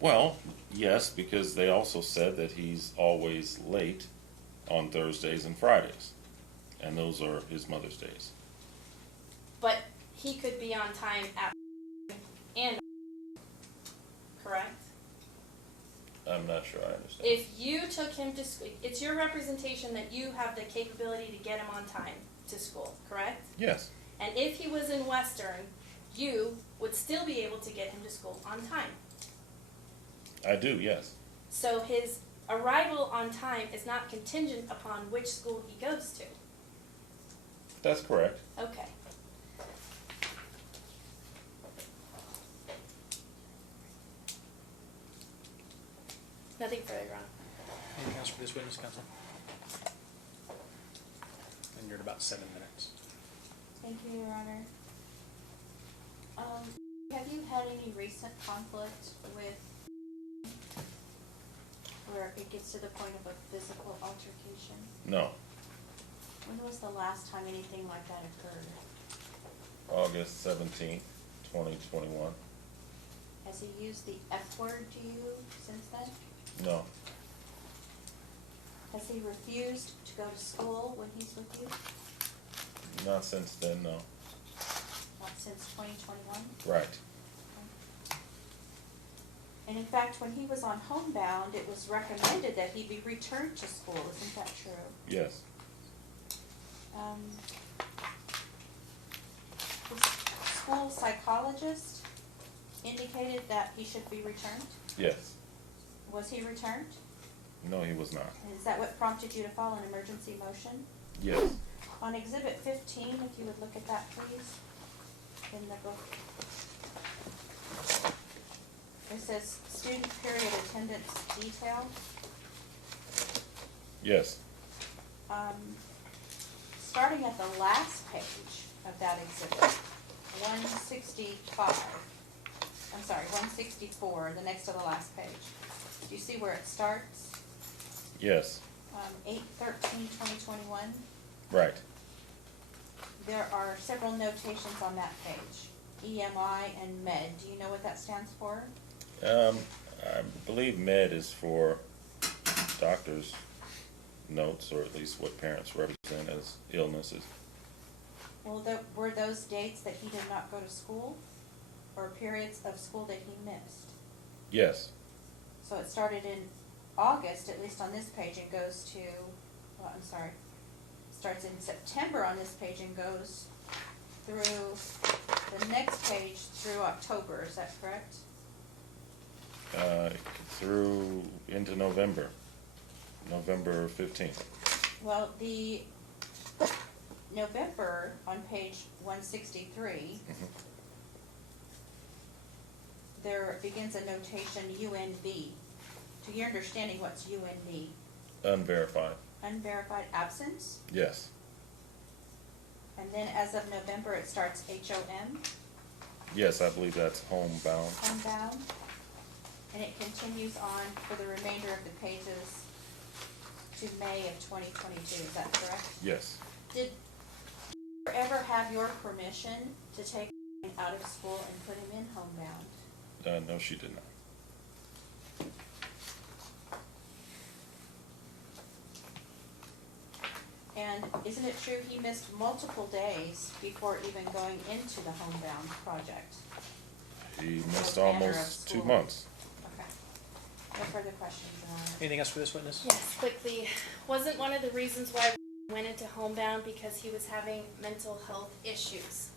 Well, yes, because they also said that he's always late on Thursdays and Fridays, and those are his Mother's days. But he could be on time at and correct? I'm not sure I understand. If you took him to school, it's your representation that you have the capability to get him on time to school, correct? Yes. And if he was in Western, you would still be able to get him to school on time. I do, yes. So his arrival on time is not contingent upon which school he goes to. That's correct. Okay. Nothing further, Ron. Anything else for this witness, counsel? And you're at about 7 minutes. Thank you, Your Honor. Have you had any recent conflict with where it gets to the point of a physical altercation? No. When was the last time anything like that occurred? August 17th, 2021. Has he used the F word to you since then? No. Has he refused to go to school when he's with you? Not since then, no. Not since 2021? Right. And in fact, when he was on homebound, it was recommended that he be returned to school. Isn't that true? Yes. The school psychologist indicated that he should be returned. Yes. Was he returned? No, he was not. And is that what prompted you to file an emergency motion? Yes. On Exhibit 15, if you would look at that, please, in the book. It says student period attendance detail. Yes. Starting at the last page of that exhibit, 164, the next to the last page. Do you see where it starts? Yes, 8/13/2021. right. There are several notations on that page. EMI and MED. Do you know what that stands for? I believe med is for doctor's notes, or at least what parents represent as illnesses. Well, were those dates that he did not go to school, or periods of school that he missed? Yes, So it started in August, at least on this page, and goes to, well, I'm sorry, starts in September on this page and goes through the next page through October, is that correct? through into November 15th. Well, the November on page 163, there begins a notation UNV. To your understanding, what's UNV? Unverified. Unverified absence? Yes, And then as of November, it starts HOM, yes, I believe that's homebound. homebound. And it continues on for the remainder of the pages to May of 2022, is that correct? Yes, Did you ever have your permission to take him out of school and put him in homebound? no, she did not. And isn't it true he missed multiple days before even going into the homebound project? He missed Or manner of almost 2 school. months. Okay. No further questions, Your Honor. Anything else for this witness? Yes, quickly. Wasn't one of the reasons why we went into homebound because he was having mental health issues?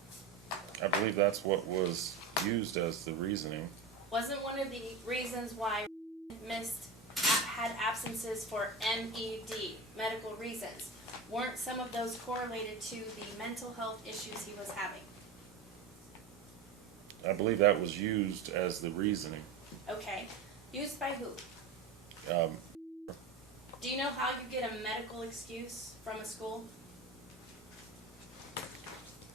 I believe that's what was used as the reasoning. Wasn't one of the reasons why had absences for MED, medical reasons? Weren't some of those correlated to the mental health issues he was having? I believe that was used as the reasoning. Okay. Used by who? Um, Do you know how you get a medical excuse from a school?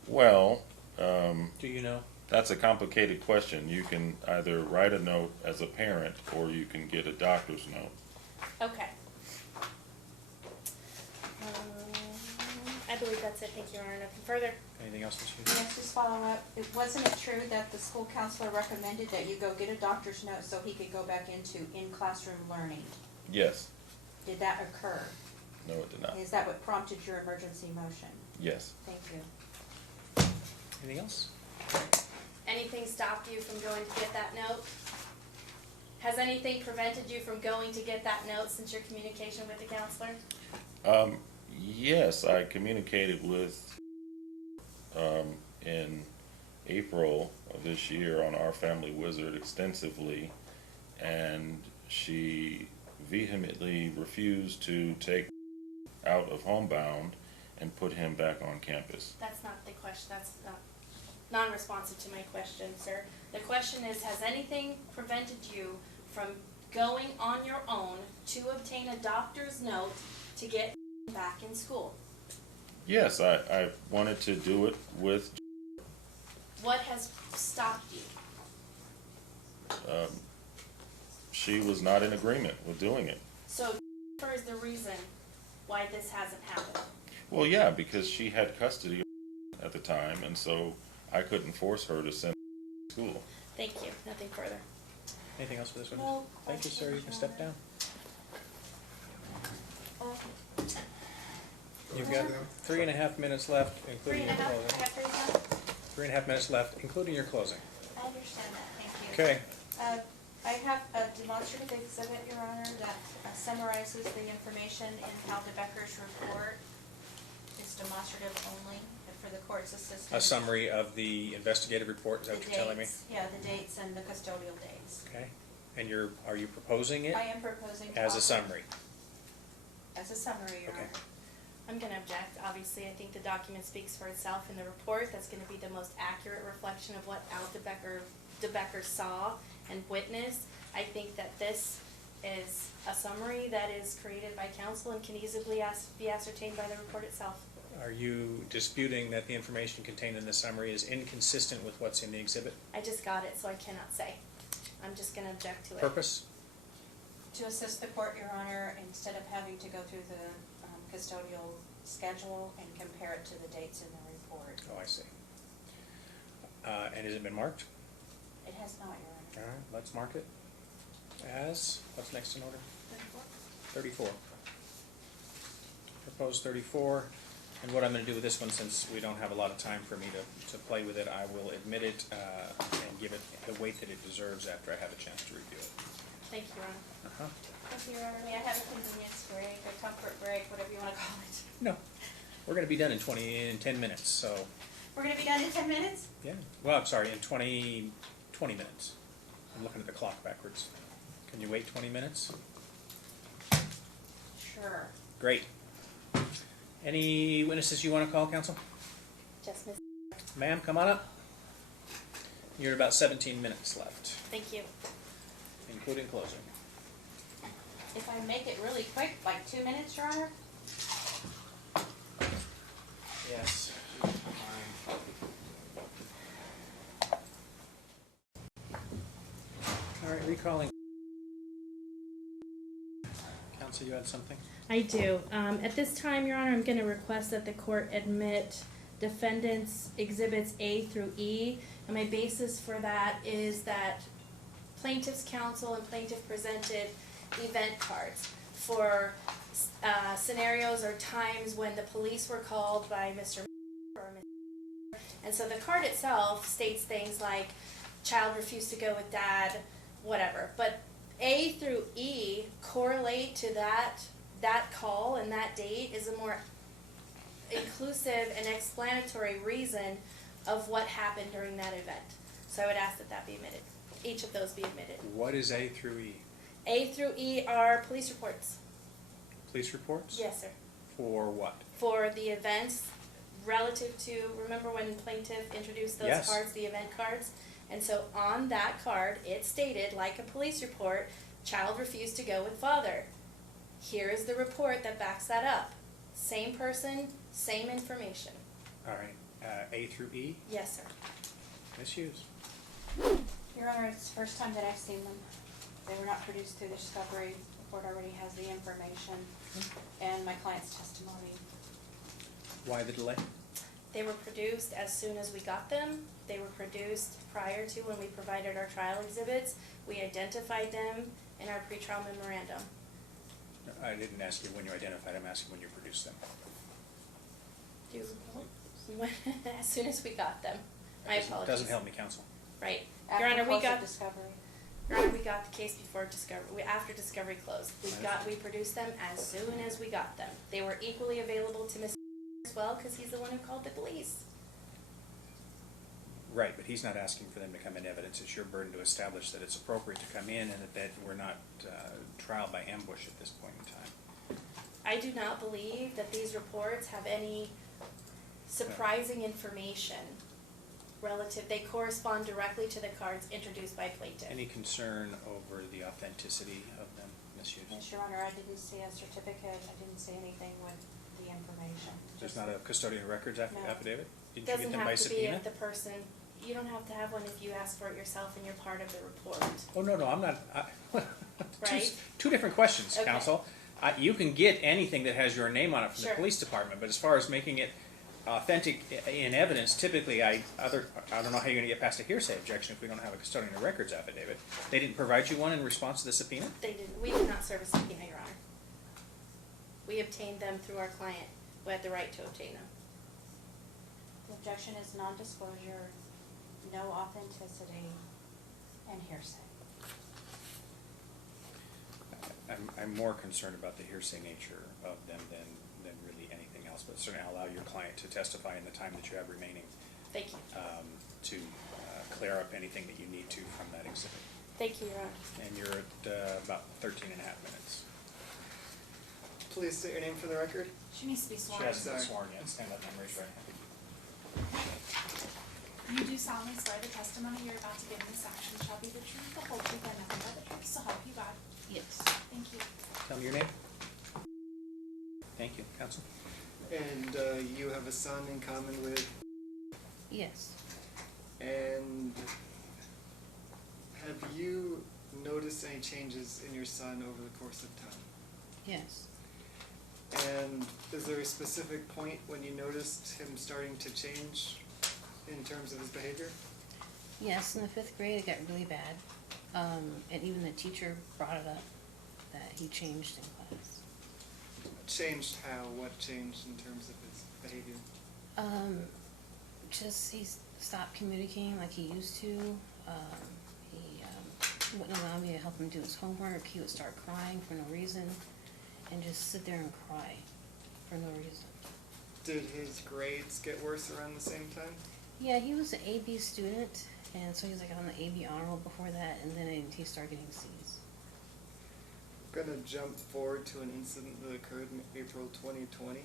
well, Do you know? that's a complicated question. You can either write a note as a parent, or you can get a doctor's note. Okay. I believe that's it. Thank you, Your Honor. Nothing further. Anything else, Ms. Hughes? Yes, just follow up. Wasn't it true that the school counselor recommended that you go get a doctor's note so he could go back into in-classroom learning? Yes. Did that occur? No, it did not. Is that what prompted your emergency motion? Yes. Thank you. Anything else? Anything stopped you from going to get that note? Has anything prevented you from going to get that note since your communication with the counselor? Yes, I communicated with, in April of this year on Our Family Wizard extensively, and she vehemently refused to take out of homebound and put him back on campus. That's not the question. That's not non-responsive to my question, sir. The question is, has anything prevented you from going on your own to obtain a doctor's note to get back in school? Yes, I wanted to do it with, What has stopped you? she was not in agreement with doing it. So, is the reason why this hasn't happened? Well, yeah, because she had custody at the time, and so I couldn't force her to send to school. Thank you. Nothing further. Anything else for this witness? No Thank you, sir. You can questions, step Your down. Honor. You've got 3.5 minutes left, Three including and a your half. I closing. have 3 minutes. 3.5 minutes left, including your closing. I understand that, thank you. Okay. I have a demonstrative exhibit, Your Honor, that summarizes the information in Hal DeBecker's report. It's demonstrative only for the court's assistance. A summary of the investigative report, is that what you're telling me? Yeah, the dates and the custodial dates. Okay. And are you proposing it I am proposing to as a offer- summary? As a summary, Your Okay. Honor. I'm going to object. Obviously, I think the document speaks for itself in the report. That's going to be the most accurate reflection of what Al DeBecker saw and witnessed. I think that this is a summary that is created by counsel and can easily be ascertained by the report itself. Are you disputing that the information contained in the summary is inconsistent with what's in the exhibit? I just got it, so I cannot say. I'm just going to object to it. Purpose? To assist the court, Your Honor, instead of having to go through the custodial schedule and compare it to the dates in the report. Oh, I see. And has it been marked? It has not, Your Honor. All right, let's mark it as, what's next in order? 34. Proposed 34. And what I'm going to do with this one, since we don't have a lot of time for me to play with it, I will admit it and give it the weight that it deserves after I have a chance to review it. Thank you, Your Honor. Uh-huh. Thank you, Your Honor. May I have a convenience break, a comfort break, whatever you want to call it? No, we're going to be done in 10 minutes, so, We're going to be done in 10 minutes? yeah. Well, I'm sorry, in 20 minutes. I'm looking at the clock backwards. Can you wait 20 minutes? Sure. Great. Any witnesses you want to call, counsel? Just miss. Ma'am, come on up. You're at about 17 minutes left, Thank you. including closing. If I make it really quick, like 2 minutes, Your Honor? Yes. All right, recalling. Counsel, you had something? I do. At this time, Your Honor, I'm going to request that the court admit defendants exhibits A through E. And my basis for that is that plaintiff's counsel and plaintiff presented event cards for scenarios or times when the police were called by Mr. or Ms. And so the card itself states things like child refused to go with dad, whatever. But A through E correlate to that call and that date is a more inclusive and explanatory reason of what happened during that event. So I would ask that that be admitted. Each of those be admitted. What is A through E? A through E are police reports. Police reports? Yes, sir. For what? For the events relative to, remember when plaintiff introduced those Yes. cards, the event cards? And so on that card, it stated, like a police report, child refused to go with father. Here is the report that backs that up. Same person, same information. All right, A through E? Yes, sir. Ms. Hughes? Your Honor, it's the first time that I've seen them. They were not produced through discovery. The court already has the information and my client's testimony. Why the delay? They were produced as soon as we got them. They were produced prior to when we provided our trial exhibits. We identified them in our pretrial memorandum. I didn't ask you when you identified them, I'm asking when you produced them. As soon as we got them. My apologies. Doesn't help me, counsel. Right. After Your Honor, we close of got discovery. Your Honor, we got the case before discovery, after discovery closed. We produced them as soon as we got them. They were equally available to Mr. as well, because he's the one who called the police. Right, but he's not asking for them to come in evidence. It's your burden to establish that it's appropriate to come in and that we're not trial by ambush at this point in time. I do not believe that these reports have any surprising information relative. They correspond directly to the cards introduced by plaintiff. Any concern over the authenticity of them, Ms. Hughes? Yes, Your Honor, I didn't see a certificate. I didn't see anything with the information. There's Just- not a custodian of records No. affidavit? Did you Doesn't get them by have to be subpoena? if the person, you don't have to have one if you ask for it yourself and you're part of the report. Oh, no, I'm not, Right. two different questions, Okay. counsel. You can get anything that has your name on it from the Sure. police department, but as far as making it authentic in evidence, typically, I don't know how you're gonna get past a hearsay objection if we don't have a custodian of records affidavit. They didn't provide you one in response to the subpoena? We did not serve a subpoena, Your Honor. We obtained them through our client, who had the right to obtain them. The objection is non-disclosure, no authenticity, and hearsay. I'm more concerned about the hearsay nature of them than really anything else, but certainly I'll allow your client to testify in the time that you have remaining Thank you. to clear up anything that you need to from that exhibit. Thank you, Your Honor. And you're at about 13 and a half minutes. Please state your name for the record. She needs to be She sworn. hasn't been Sorry. sworn yet. Stand up and raise your right hand. You do solemnly swear the testimony you're about to give in this action shall be the truth, the whole truth, and nothing but the truth, so help you God. Yes. Thank you. Tell me your name. Thank you, counsel. And you have a son in common with, Yes. and have you noticed noticed any changes in your son over the course of time? Yes. And is there a specific point when you noticed him starting to change in terms of his behavior? Yes, in the 5th grade it got really bad. And even the teacher brought it up that he changed in class. Changed how? What changed in terms of his behavior? Just he stopped communicating like he used to. He wouldn't allow me to help him do his homework. He would start crying for no reason and just sit there and cry for no reason. Did his grades get worse around the same time? Yeah, he was an AB student, and so he was like on the AB honor roll before that, and then he started getting C's. I'm gonna jump forward to an incident that occurred in April 2020.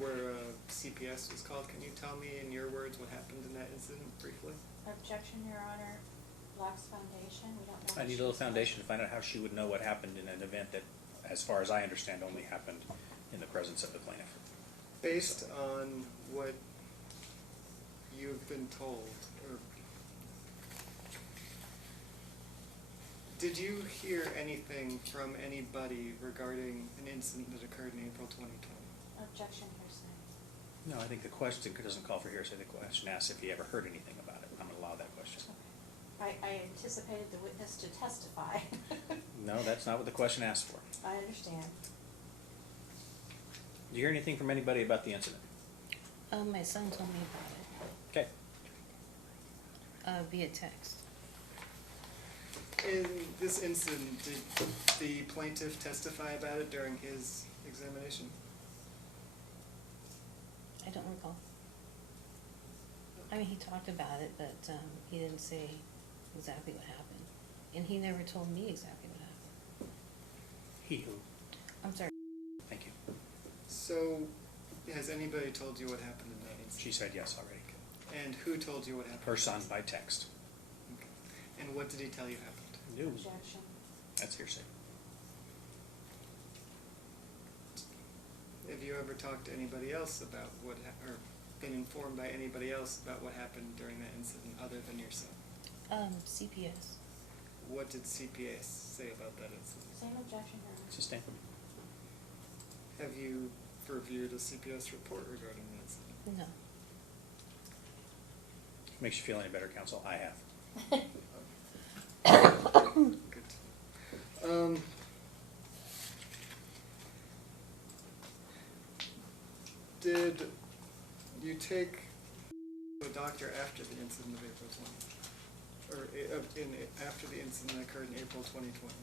Where CPS was called. Can you tell me in your words what happened in that incident briefly? Objection, Your Honor. Lacks foundation. We don't know. I need a little foundation to find out how she would know what happened in an event that, as far as I understand, only happened in the presence of the plaintiff. Based on what you've been told, or did you hear anything from anybody regarding an incident that occurred in April 2020? Objection, hearsay. No, I think the question doesn't call for hearsay. The question asks if he ever heard anything about it. I'm going to allow that question. I anticipated the witness to testify. No, that's not what the question asked for. I understand. Did you hear anything from anybody about the incident? My son told me about Okay. it via text. In this incident, did the plaintiff testify about it during his examination? I don't recall. I mean, he talked about it, but he didn't say exactly what happened. And he never told me exactly what happened. He who? I'm sorry. Thank you. So, has anybody told you what happened in that incident? She said yes already. And who told you what happened? Her son by text. Okay. And what did he tell you happened? No. Objection. That's hearsay. Have you ever talked to anybody else about what, or been informed by anybody else about what happened during that incident other than your son? CPS. What did CPS say about that incident? Same objection, Your Honor. Sustain. Have you reviewed a CPS report regarding the incident? No. Makes you feel any better, counsel? I have. Good. Did you take a doctor after the incident of April 20? Or after the incident occurred in April 2020?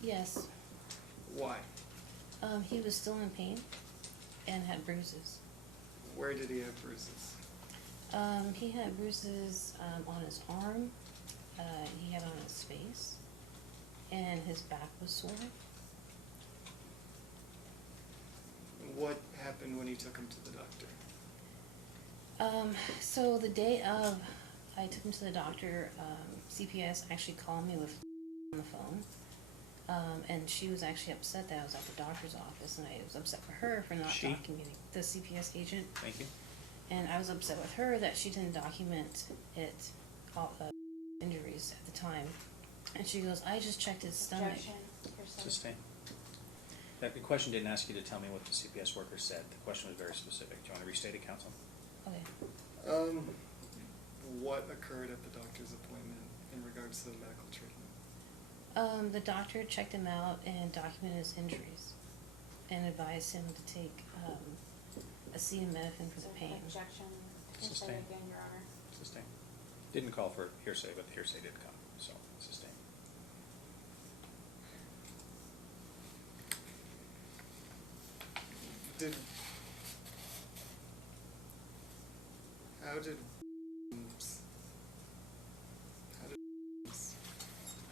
Yes. Why? He was still in pain and had bruises. Where did he have bruises? He had bruises on his arm, he had on his face, and his back was sore. What happened when you took him to the doctor? So the day of, I took him to the doctor, CPS actually called me with on the phone, and she was actually upset that I was at the doctor's office, and I was upset for her for not She? documenting, the CPS agent. Thank you. And I was upset with her that she didn't document it, all the injuries at the time. And she goes, I just checked his stomach. Objection, hearsay. Sustain. That question didn't ask you to tell me what the CPS worker said. The question was very specific. Do you want to restate it, counsel? Okay. What occurred at the doctor's appointment in regards to the medical treatment? The doctor checked him out and documented his injuries and advised him to take acetaminophen for the pain. Objection, hearsay Sustain. again, Your Honor. Sustain. Didn't call for hearsay, but the hearsay did come, so sustain. How did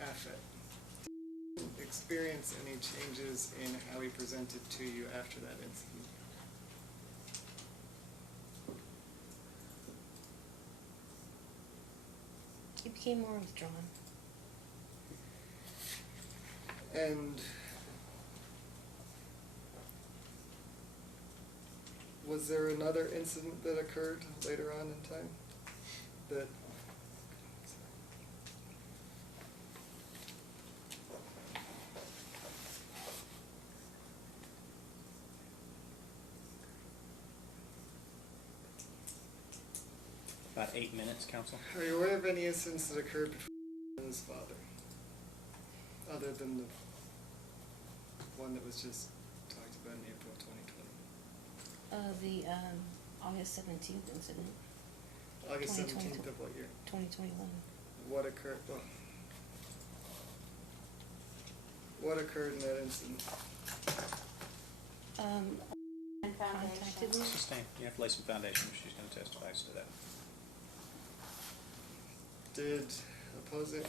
affect experience any changes in how he presented to you after that incident? He became more withdrawn. And was there another incident that occurred later on in time that about 8 minutes, counsel. Are you aware of any incidents that occurred between you and his father? Other than the one that was just talked about in April 2020? The August 17th incident, August 2020. 17th of what year? 2021. What occurred, what occurred in that incident? And Contacted me. foundation. Sustain. You have to lay some foundation if she's going to testify as to that. Did opposing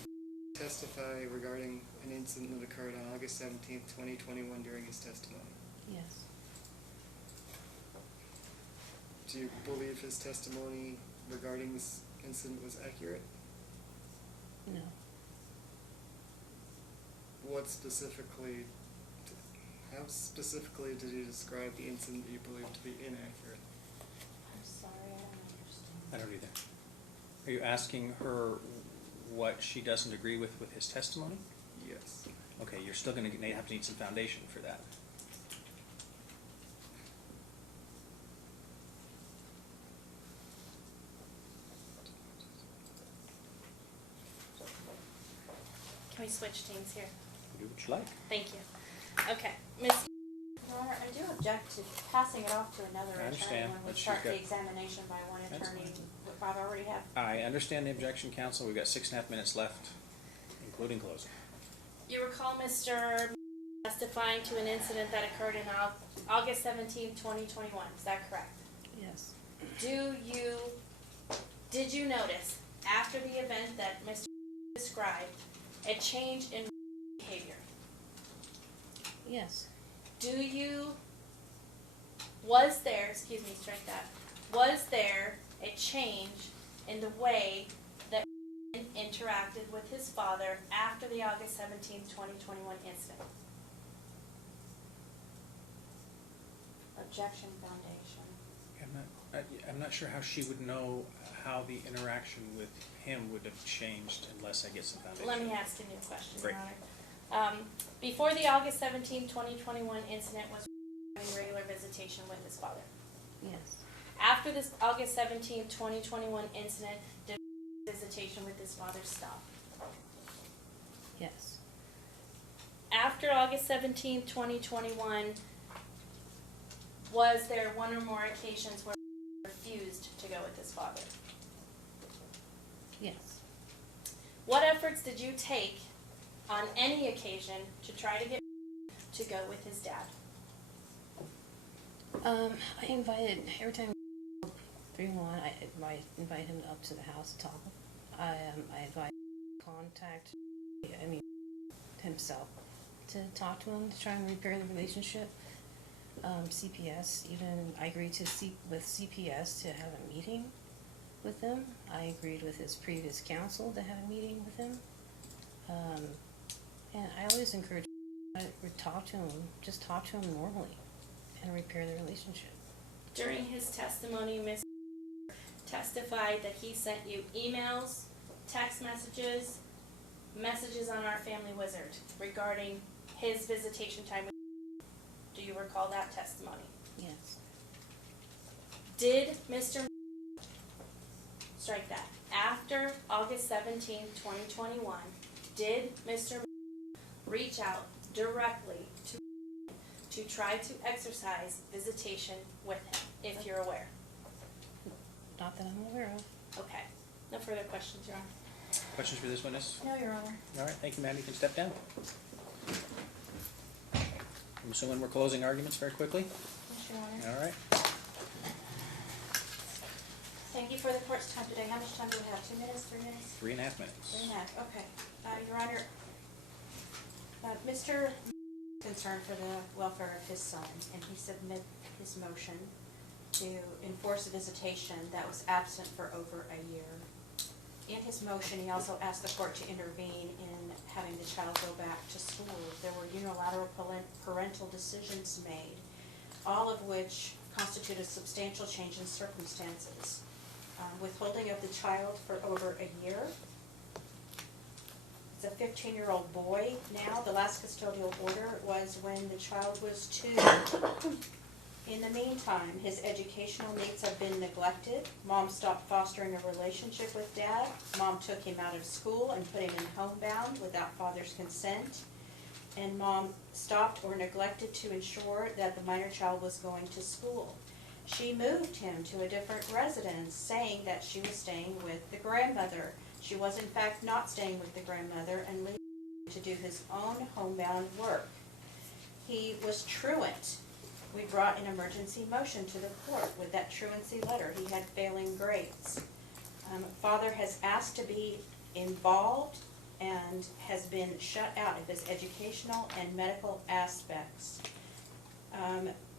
testify regarding an incident that occurred on August 17th, 2021 during his testimony? Yes. Do you believe his testimony regarding this incident was accurate? No. What specifically, how specifically did he describe the incident that you believe to be inaccurate? I'm sorry, I don't understand. I don't either. Are you asking her what she doesn't agree with his testimony? Yes. Okay, you're still going to have to need some foundation for that. Can we switch teams here? Do what you like. Thank you. Okay, Miss. Your Honor, I do object to passing it off to another I attorney understand, when we but she's start the got- examination by one That's attorney. fine. I've already have, I understand the objection, counsel. We've got 6.5 minutes left, including closing. You recall Mr. testifying to an incident that occurred in August 17th, 2021. Is that correct? Yes. Did you notice after the event that Mr. described a change in behavior? Yes. Was there a change in the way that interacted with his father after the August 17th, 2021 incident? objection foundation. I'm not sure how she would know how the interaction with him would have changed unless I get some foundation. Let me ask a new question, Your Great. Honor. Before the August 17, 2021 incident was having regular visitation with his father. Yes. After this August 17, 2021 incident, did visitation with his father stop? Yes. After August 17, 2021, was there one or more occasions where he refused to go with his father? Yes. What efforts did you take on any occasion to try to get to go with his dad? I invited, every time 3-1, I invite him up to the house to talk. I invite contact, himself, to talk to him, to try and repair the relationship. CPS, even I agreed with CPS to have a meeting with him. I agreed with his previous counsel to have a meeting with him. And I always encourage to talk to him, just talk to him normally and repair the relationship. During his testimony, Ms. testified that he sent you emails, text messages, messages on our family wizard regarding his visitation time with you. Do you recall that testimony? Yes. Did Mr. strike that? After August 17, 2021, did Mr. reach out directly to try to exercise visitation with him, if you're aware? Not that I'm aware of. Okay. No further questions, Your Honor. Questions for this witness? No, Your Honor. All right, thank you, ma'am. You can step down. I'm assuming we're closing arguments very quickly. Yes, Your Honor. All right. Thank you for the court's time today. How much time do we have? 2 minutes, 3 minutes? 3.5 minutes. 3.5, okay. Your Honor, Mr. concerned for the welfare of his son, and he submitted his motion to enforce a visitation that was absent for over a year. In his motion, he also asked the court to intervene in having the child go back to school. There were unilateral parental decisions made, all of which constituted a substantial change in circumstances. Withholding of the child for over a year. It's a 15-year-old boy now. The last custodial order was when the child was 2. In the meantime, his educational needs have been neglected. Mom stopped fostering a relationship with Dad. Mom took him out of school and put him in homebound without Father's consent. And Mom stopped or neglected to ensure that the minor child was going to school. She moved him to a different residence, saying that she was staying with the grandmother. She was in fact not staying with the grandmother and leaving him to do his own homebound work. He was truant. We brought an emergency motion to the court with that truancy letter. He had failing grades. Father has asked to be involved and has been shut out of his educational and medical aspects.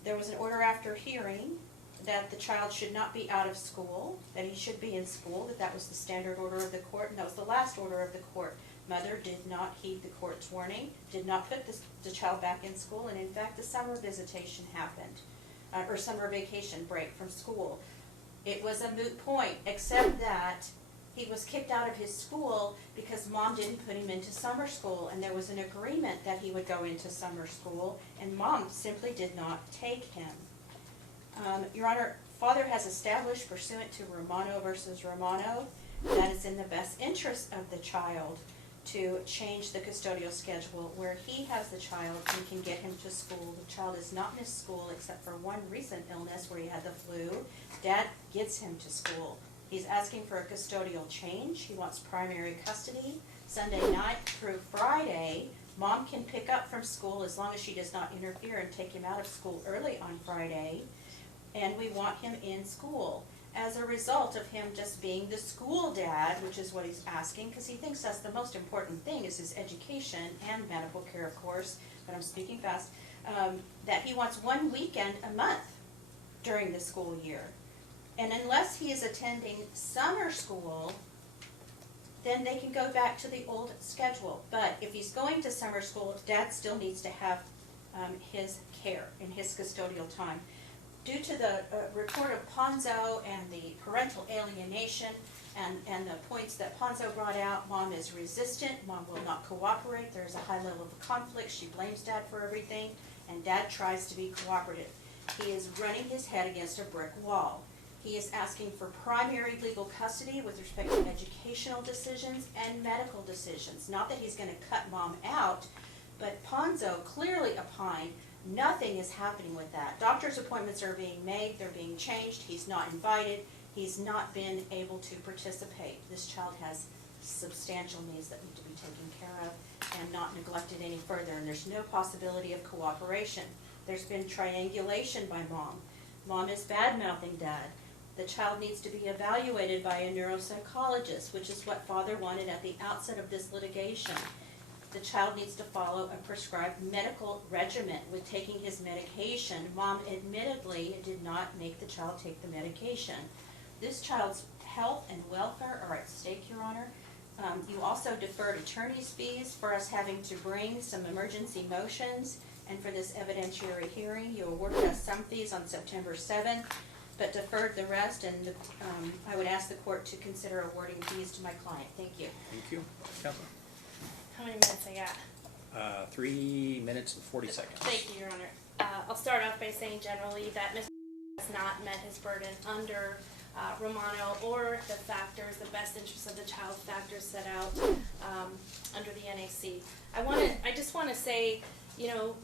There was an order after hearing that the child should not be out of school, that he should be in school, that was the standard order of the court, and that was the last order of the court. Mother did not heed the court's warning, did not put the child back in school, and in fact the summer visitation happened, or summer vacation break from school. It was a moot point, except that he was kicked out of his school because Mom didn't put him into summer school, and there was an agreement that he would go into summer school, and Mom simply did not take him. Your Honor, Father has established pursuant to Romano versus Romano that it's in the best interest of the child to change the custodial schedule where he has the child and can get him to school. The child is not missed school except for one recent illness where he had the flu. Dad gets him to school. He's asking for a custodial change. He wants primary custody. Sunday night through Friday, Mom can pick up from school as long as she does not interfere and take him out of school early on Friday. And we want him in school as a result of him just being the school dad, which is what he's asking, because he thinks that's the most important thing is his education and medical care, of course, but I'm speaking fast, that he wants one weekend a month during the school year. And unless he is attending summer school, then they can go back to the old schedule. But if he's going to summer school, Dad still needs to have his care and his custodial time. Due to the report of Ponzo and the parental alienation and the points that Ponzo brought out, Mom is resistant, Mom will not cooperate, there's a high level of conflict, she blames Dad for everything, and Dad tries to be cooperative. He is running his head against a brick wall. He is asking for primary legal custody with respect to educational decisions and medical decisions. Not that he's going to cut Mom out, but Ponzo clearly opined nothing is happening with that. Doctor's appointments are being made, they're being changed, he's not invited, he's not been able to participate. This child has substantial needs that need to be taken care of and not neglected any further, and there's no possibility of cooperation. There's been triangulation by Mom. Mom is bad-mouthing Dad. The child needs to be evaluated by a neuropsychologist, which is what Father wanted at the outset of this litigation. The child needs to follow a prescribed medical regimen with taking his medication. Mom admittedly did not make the child take the medication. This child's health and welfare are at stake, Your Honor. You also deferred attorney's fees for us having to bring some emergency motions, and for this evidentiary hearing, you awarded us some fees on September 7th, but deferred the rest, and I would ask the court to consider awarding fees to my client. Thank you. Thank you. Counsel. How many minutes I got? 3 minutes and 40 seconds. Thank you, Your Honor. I'll start off by saying generally that Mr. has not met his burden under Romano or the factors, the best interest of the child factors set out under the NAC. I just want to say, you know,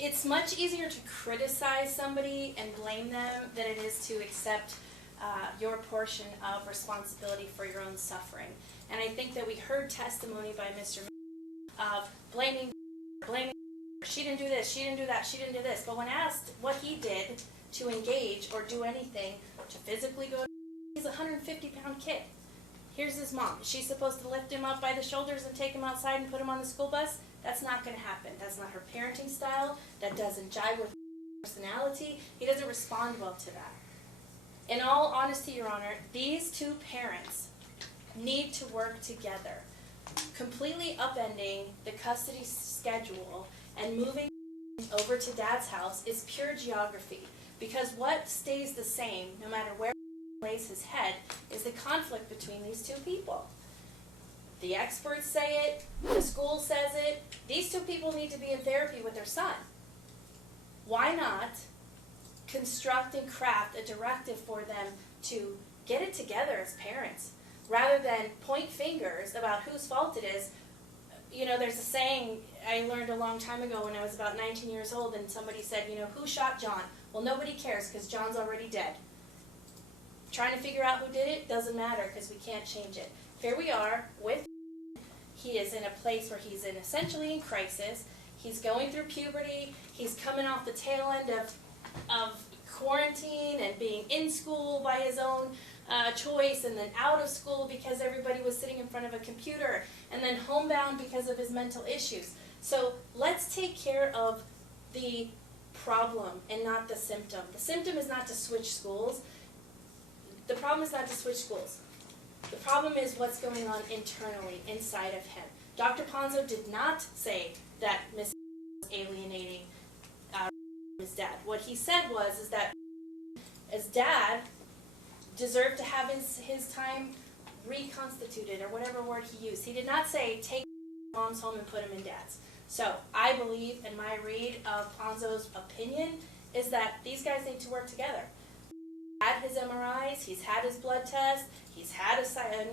it's much easier to criticize somebody and blame them than it is to accept your portion of responsibility for your own suffering. And I think that we heard testimony by Mr. of blaming, she didn't do this, she didn't do that, she didn't do this. But when asked what he did to engage or do anything to physically go, he's a 150-pound kid. Here's his mom. Is she supposed to lift him up by the shoulders and take him outside and put him on the school bus? That's not going to happen. That's not her parenting style. That doesn't jive with personality. He doesn't respond well to that. In all honesty, Your Honor, these two parents need to work together. Completely upending the custody schedule and moving over to Dad's house is pure geography, because what stays the same no matter where he lays his head is the conflict between these two people. The experts say it, the school says it, these two people need to be in therapy with their son. Why not construct and craft a directive for them to get it together as parents, rather than point fingers about whose fault it is. You know, there's a saying I learned a long time ago when I was about 19 years old, and somebody said, you know, who shot John? Well, nobody cares because John's already dead. Trying to figure out who did it doesn't matter because we can't change it. Here we are with, he is in a place where he's essentially in crisis. He's going through puberty. He's coming off the tail end of quarantine and being in school by his own choice, and then out of school because everybody was sitting in front of a computer, and then homebound because of his mental issues. So let's take care of the problem and not the symptom. The symptom is not to switch schools. The problem is not to switch schools. The problem is what's going on internally inside of him. Dr. Ponzo did not say that Miss was alienating his dad. What he said is that his dad deserved to have his time reconstituted, or whatever word he used. He did not say take mom's home and put him in dad's. So I believe, in my read of Ponzo's opinion, is that these guys need to work together. He's had his MRIs, he's had his blood test, he's had a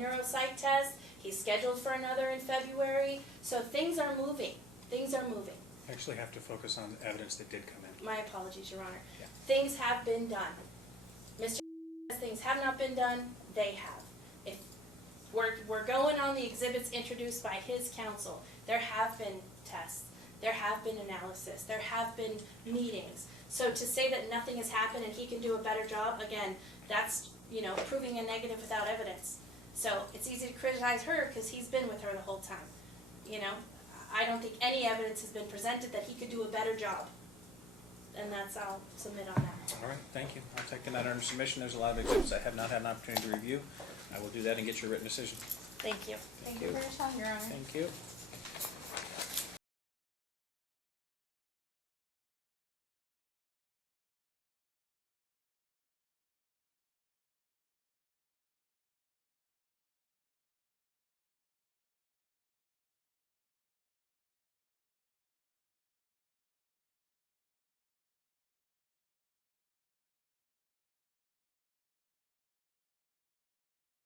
neuropsych test, he's scheduled for another in February. So things are moving. Things are moving. Actually have to focus on evidence that did come in. My apologies, Your Honor. Yeah. Things have been done. Mr. Things have not been done, they have. If we're going on the exhibits introduced by his counsel, there have been tests, there have been analysis, there have been meetings. So to say that nothing has happened and he can do a better job, again, that's, you know, proving a negative without evidence. So it's easy to criticize her because he's been with her the whole time. You know, I don't think any evidence has been presented that he could do a better job. And I'll submit on that. All right, thank you. I'll take the matter under submission. There's a lot of exhibits I have not had an opportunity to review. I will do that and get your written decision. Thank you. Thank you for your time, Your Honor. Thank you.